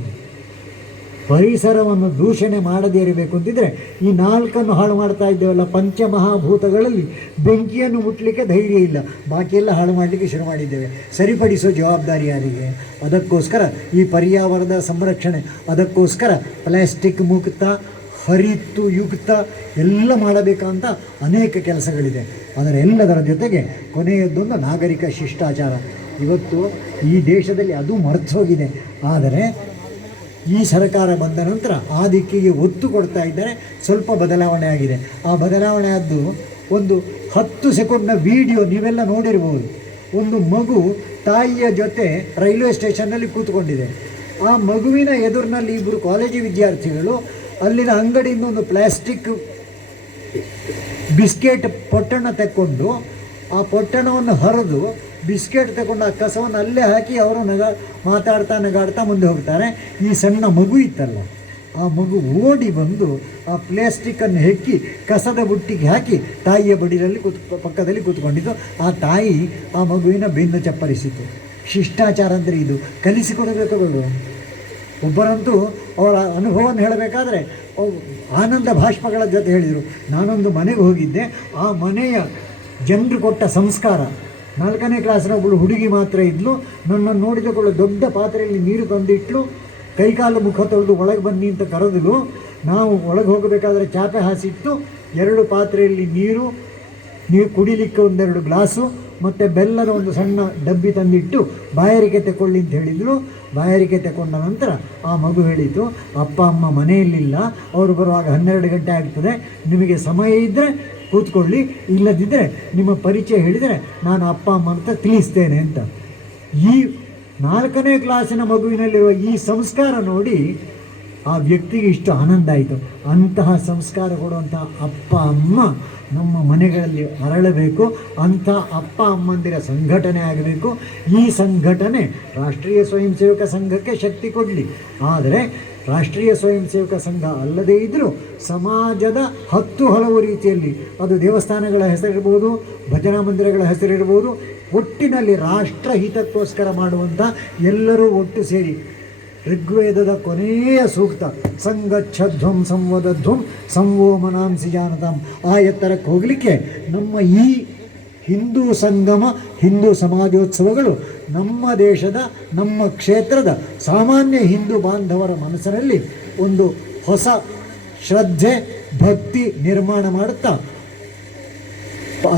ಪರಿಸರವನ್ನು ದೂಷಣೆ ಮಾಡದೇ ಇರಬೇಕು ಅಂತಿದ್ರೆ ಈ 4 ಹಾಳು ಮಾಡ್ತಾ ಇದ್ದೇವಲ್ಲ. ಪಂಚಮಹಾಭೂತಗಳಲ್ಲಿ ಬೆಂಕಿಯನ್ನು ಮುಟ್ಟಲಿಕ್ಕೆ ಧೈರ್ಯ ಇಲ್ಲ, ಬಾಕಿಯೆಲ್ಲ ಹಾಳು ಮಾಡಲಿಕ್ಕೆ ಶುರು ಮಾಡಿದ್ದೇವೆ. ಸರಿಪಡಿಸೋ ಜವಾಬ್ದಾರಿ ಯಾರಿಗೆ? ಅದಕ್ಕೋಸ್ಕರ ಈ ಪರ್ಯಾವರಣದ ಸಂರಕ್ಷಣೆ, ಅದಕ್ಕೋಸ್ಕರ ಪ್ಲಾಸ್ಟಿಕ್ ಮುಕ್ತ, ಹರಿತು ಯುಕ್ತ ಎಲ್ಲ ಮಾಡಬೇಕಂತ ಅನೇಕ ಕೆಲಸಗಳಿದೆ. ಅದರೆಲ್ಲದರ ಜೊತೆಗೆ ಕೊನೆಯದೊಂದು ನಾಗರಿಕ ಶಿಷ್ಟಾಚಾರ. ಇವತ್ತು ಈ ದೇಶದಲ್ಲಿ ಅದು ಮರೆತು ಹೋಗಿದೆ. ಆದರೆ ಈ ಸರ್ಕಾರ ಬಂದ ನಂತರ ಆ ದಿಕ್ಕಿಗೆ ಒತ್ತು ಕೊಡ್ತಾ ಇದ್ದಾರೆ. ಸ್ವಲ್ಪ ಬದಲಾವಣೆ ಆಗಿದೆ. ಆ ಬದಲಾವಣೆ ಆದ್ದು ಒಂದು 10 ಸೆಕೆಂಡ್ನ ವಿಡಿಯೋ ನೀವೆಲ್ಲ ನೋಡಿರ್ಬೋದು. ಒಂದು ಮಗು ತಾಯಿಯ ಜೊತೆ ರೈಲ್ವೆ ಸ್ಟೇಷನ್ನಲ್ಲಿ ಕೂತ್ಕೊಂಡಿದೆ. ಆ ಮಗುವಿನ ಎದುರಿನಲ್ಲಿ 2 ಕಾಲೇಜು ವಿದ್ಯಾರ್ಥಿಗಳು ಅಲ್ಲಿನ ಅಂಗಡಿಯಿಂದ ಒಂದು ಪ್ಲಾಸ್ಟಿಕ್ ಬಿಸ್ಕೆಟ್ ಪೊಟ್ಟಣ ತೆಕ್ಕೊಂಡು ಆ ಪೊಟ್ಟಣವನ್ನು ಹರಿದು ಬಿಸ್ಕೆಟ್ ತಗೊಂಡು ಆ ಕಸವನ್ನು ಅಲ್ಲೇ ಹಾಕಿ ಅವರು ಮಾತಾಡ್ತಾ ಮುಂದೆ ಹೋಗ್ತಾರೆ. ಈ ಸಣ್ಣ ಮಗು ಇತ್ತಲ್ಲ, ಆ ಮಗು ಓಡಿ ಬಂದು ಆ ಪ್ಲಾಸ್ಟಿಕ್ಕನ್ನು ಹೆಕ್ಕಿ ಕಸದ ಬುಟ್ಟಿಗೆ ಹಾಕಿ ತಾಯಿಯ ಬಡಿಯಲ್ಲಿ ಪಕ್ಕದಲ್ಲಿ ಕೂತ್ಕೊಂಡಿದ್ದು. ಆ ತಾಯಿ ಆ ಮಗುವಿನ ಬೆನ್ನು ಚಪ್ಪರಿಸಿತು. ಶಿಷ್ಟಾಚಾರ ಅಂದರೆ ಇದು. ಕಲಿಸಿಕೊಡಬೇಕು ಬೇಡ. ಒಬ್ಬರಂತೂ ಅವರ ಅನುಭವವನ್ನು ಹೇಳಬೇಕಾದ್ರೆ ಆನಂದ ಭಾಷ್ಪಗಳ ಜೊತೆ ಹೇಳಿದರು. ನಾನೊಂದು ಮನೆಗೆ ಹೋಗಿದ್ದೆ, ಆ ಮನೆಯ ಜನರು ಕೊಟ್ಟ ಸಂಸ್ಕಾರ. 4ನೇ ಕ್ಲಾಸಿನ ಒಬ್ಬಳು ಹುಡುಗಿ ಮಾತ್ರ ಇದ್ಲು. ನನ್ನನ್ನು ನೋಡಿದಕೊಳ್ಳು ದೊಡ್ಡ ಪಾತ್ರೆಯಲ್ಲಿ ನೀರು ತಂದಿಟ್ಲು. ಕೈಕಾಲು ಮುಖ ತೊಳೆದು ಒಳಗೆ ಬನ್ನಿ ಅಂತ ಕರೆದಲು. ನಾವು ಒಳಗೆ ಹೋಗಬೇಕಾದ್ರೆ ಚಾಪೆ ಹಾಸಿಟ್ಟು 2 ಪಾತ್ರೆಯಲ್ಲಿ ನೀರು ಕುಡಿಲಿಕ್ಕೆ 1-2 ಗ್ಲಾಸು ಮತ್ತು ಬೆಲ್ಲದ ಒಂದು ಸಣ್ಣ ಡಬ್ಬಿ ತಂದಿಟ್ಟು ಬಾಯಾರಿಕೆ ತಗೊಳ್ಳಿ ಅಂತ ಹೇಳಿದರು. ಬಾಯಾರಿಕೆ ತಗೊಂಡ ನಂತರ ಆ ಮಗು ಹೇಳಿತು, ಅಪ್ಪ ಅಮ್ಮ ಮನೆಯಲ್ಲಿಲ್ಲ, ಅವರು ಬರುವಾಗ 12 ಗಂಟೆ ಆಗ್ತದೆ, ನಿಮಗೆ ಸಮಯ ಇದ್ದರೆ ಕೂತ್ಕೊಳ್ಳಿ, ಇಲ್ಲದಿದ್ದರೆ ನಿಮ್ಮ ಪರಿಚಯ ಹೇಳಿದರೆ ನಾನು ಅಪ್ಪ ಅಮ್ಮ ಅಂತ ತಿಳಿಸ್ತೇನೆ ಅಂತ. ಈ 4ನೇ ಕ್ಲಾಸಿನ ಮಗುವಿನಲ್ಲಿರುವ ಈ ಸಂಸ್ಕಾರ ನೋಡಿ ಆ ವ್ಯಕ್ತಿಗೆ ಇಷ್ಟು ಆನಂದ ಆಯಿತು. ಅಂತಹ ಸಂಸ್ಕಾರ ಕೊಡುವಂತಹ ಅಪ್ಪ ಅಮ್ಮ ನಮ್ಮ ಮನೆಗಳಲ್ಲಿ ಅರಳಬೇಕು. ಅಂಥ ಅಪ್ಪ ಅಮ್ಮಂದಿರ ಸಂಘಟನೆ ಆಗಬೇಕು. ಈ ಸಂಘಟನೆ ರಾಷ್ಟ್ರೀಯ ಸ್ವಯಂ ಸೇವಕ ಸಂಘಕ್ಕೆ ಶಕ್ತಿ ಕೊಡಲಿ. ಆದರೆ ರಾಷ್ಟ್ರೀಯ ಸ್ವಯಂ ಸೇವಕ ಸಂಘ ಅಲ್ಲದೇ ಇದ್ದರೂ ಸಮಾಜದ 10 ಹಲವು ರೀತಿಯಲ್ಲಿ, ಅದು ದೇವಸ್ಥಾನಗಳ ಹೆಸರಿರ್ಬೋದು, ಭಜನಾ ಮಂದಿರಗಳ ಹೆಸರಿರ್ಬೋದು, ಒಟ್ಟಿನಲ್ಲಿ ರಾಷ್ಟ್ರಹಿತಕ್ಕೋಸ್ಕರ ಮಾಡುವಂಥ ಎಲ್ಲರೂ ಒಟ್ಟು ಸೇರಿ ಋಗ್ವೇದದ ಕೊನೆಯ ಸೂಕ್ತ ಸಂಗಚ್ಛಧ್ವಂ ಸಂವದಧ್ವಂ ಸಂವೋ ಮನಾಂಸಿ ಜಾನತಾಂ, ಆ ಎತ್ತರಕ್ಕೆ ಹೋಗಲಿಕ್ಕೆ ನಮ್ಮ ಈ ಹಿಂದೂ ಸಂಗಮ, ಹಿಂದೂ ಸಮಾಜೋತ್ಸವಗಳು ನಮ್ಮ ದೇಶದ, ನಮ್ಮ ಕ್ಷೇತ್ರದ ಸಾಮಾನ್ಯ ಹಿಂದೂ ಬಾಂಧವರ ಮನಸ್ಸಿನಲ್ಲಿ ಒಂದು ಹೊಸ ಶ್ರದ್ಧೆ, ಭಕ್ತಿ ನಿರ್ಮಾಣ ಮಾಡುತ್ತಾ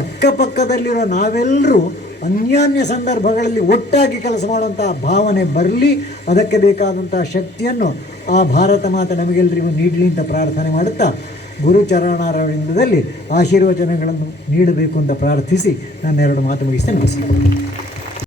ಅಕ್ಕಪಕ್ಕದಲ್ಲಿರೋ ನಾವೆಲ್ಲರೂ ಅನ್ಯಾನ್ಯ ಸಂದರ್ಭಗಳಲ್ಲಿ ಒಟ್ಟಾಗಿ ಕೆಲಸ ಮಾಡುವಂಥ ಭಾವನೆ ಬರಲಿ. ಅದಕ್ಕೆ ಬೇಕಾದಂಥ ಶಕ್ತಿಯನ್ನು ಆ ಭಾರತ ಮಾತೆ ನಮಗೆಲ್ಲರಿಗೂ ನೀಡಲಿ ಅಂತ ಪ್ರಾರ್ಥನೆ ಮಾಡುತ್ತಾ ಗುರುಚರಣಾರವಿಂದದಲ್ಲಿ ಆಶೀರ್ವಚನಗಳನ್ನು ನೀಡಬೇಕು ಅಂತ ಪ್ರಾರ್ಥಿಸಿ ನಾನು 2 ಮಾತು ಮುಗಿಸ್ತೇನೆ. ನಮಸ್ಕಾರ.